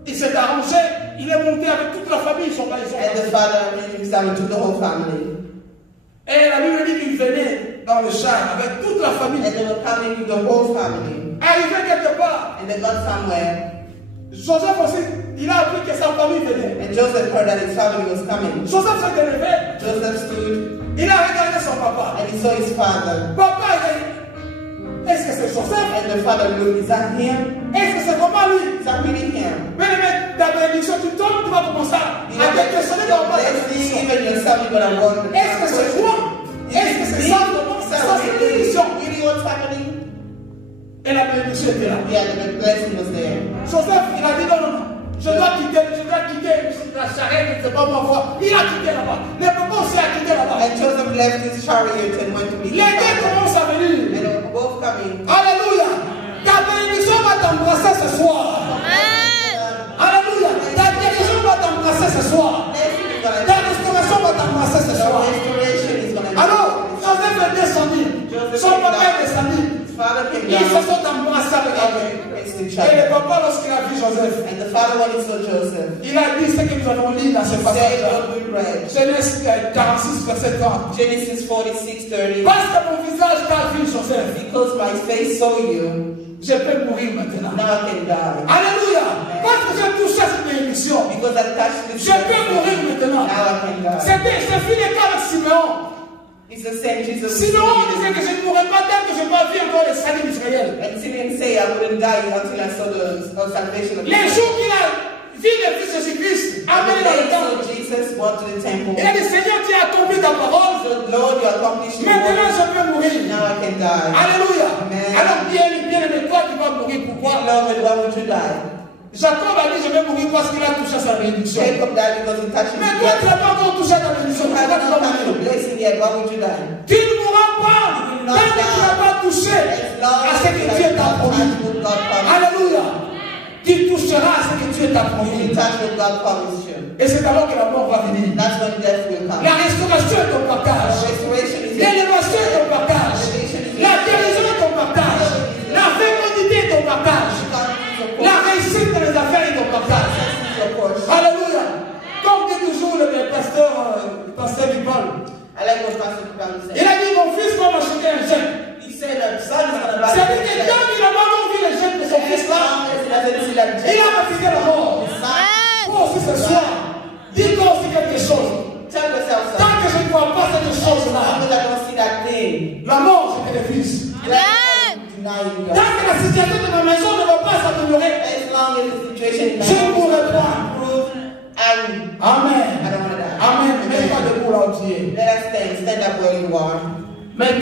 il s'est arrangé, il est monté avec toute la famille, ils sont là, ils sont And the là. father arranged himself and took the whole family. Et la Bible dit qu'il venait dans le char avec toute la famille. And they were coming with the whole family. Arrivé quelque part, And they got somewhere. Joseph aussi, il a appris que sa famille venait. And Joseph heard that his family was coming. Joseph s'est levé, Joseph stood il a regardé son papa. and he saw his father. Papa, il a dit, est-ce que c'est Joseph? And the father looked, is that him? Est-ce que c'est vraiment lui? Is that really him? Mais ta bénédiction, tu tombes, tu vas commencer à te questionner dans ta bénédiction. Even yourself, you're going to wonder. Est-ce que c'est toi? Est-ce que c'est ça? C'est ça, c'est bénédiction. Really what's happening? Et la bénédiction était là. Yeah, the blessing was there. Joseph, il a dit non, non, non. Je dois quitter la charrette, c'est pas ma foi. Il a quitté là-bas. Le papa aussi a quitté là-bas. And Joseph left his chariot and went to meet Les his deux father. commencent à venir. And they were both coming. Alléluia. Ta bénédiction va t'embrasser ce soir. Amen. Alléluia. Ta guérison va t'embrasser ce soir. Blessing is going Ta to restauration va t'embrasser ce the soir. restoration is going to Alors, Joseph est descendu. Son papa est descendu. His father came Ils se down sont embrassés avec elle. and praised each Et le other. papa, lorsqu'il a vu Joseph, And the father, when he saw Joseph, il a dit ce que nous avons lu dans ce said passage-là. what we read. Genèse 46, verset 30. Genesis 46:30. Parce que mon visage t'a vu, Joseph, Because my face saw you, je peux mourir maintenant. now I can die. Alléluia. Parce que j'ai touché cette bénédiction, Because I touched the je peux mourir maintenant. now I can die. C'est fini le cas avec Simeon. It's the same Jesus. Simeon disait que je ne mourrais pas tant que je n'ai pas vu encore le salut d'Israël. And Simeon say I wouldn't die until I saw the salvation of Les jours qu'il a vu le fils de Jésus-Christ amené dans le temple, So Jesus went to the temple. il a dit Seigneur, tu as accompli ta parole. So Lord, you accomplished your Maintenant, word. je peux mourir. Now I can die. Alléluia. Amen. Alors, bien aimé, toi, tu vas mourir. Pourquoi? Beloved, why would you die? Jacob a dit je vais mourir parce qu'il a touché sa bénédiction. Jacob died because he touched his Mais toi, tu blessing. n'as pas encore touché ta bénédiction. You Pourquoi have tu vas not touched the mourir? blessing yet. Why would you die? Tu ne mourras pas tant que tu n'as pas touché à ce que Dieu t'a promis. Alléluia. Tu toucheras à ce que Dieu t'a You promis. touch what God promised you. Et c'est alors que la mort va venir. That's when death will come. La restauration est ton partage. Restoration is L'élévation est ton partage. La guérison est ton partage. La fécondité est ton partage. La réussite dans les affaires est ton partage. Alléluia. Comme dit toujours le pasteur Vipal. I like what Pastor Kibalo said. Il a dit mon fils va m'acheter un jeune. He said that son is going to buy C'est-à-dire que tant qu'il n'a pas encore vu le jeune de son fils là, il a refusé la mort. Toi aussi ce soir, dis-toi aussi quelque chose. Tell yourself Tant something. que je ne vois pas cette chose-là, Because I don't see that thing. la mort, je te refuse. Amen. Denying Tant God. que la situation de ma maison ne va pas s'améliorer, As long as the situation is je ne pourrai pas. improved, and Amen. I don't want to die. Amen. Mets pas debout là où tu es. Let us stand up where you are. Mets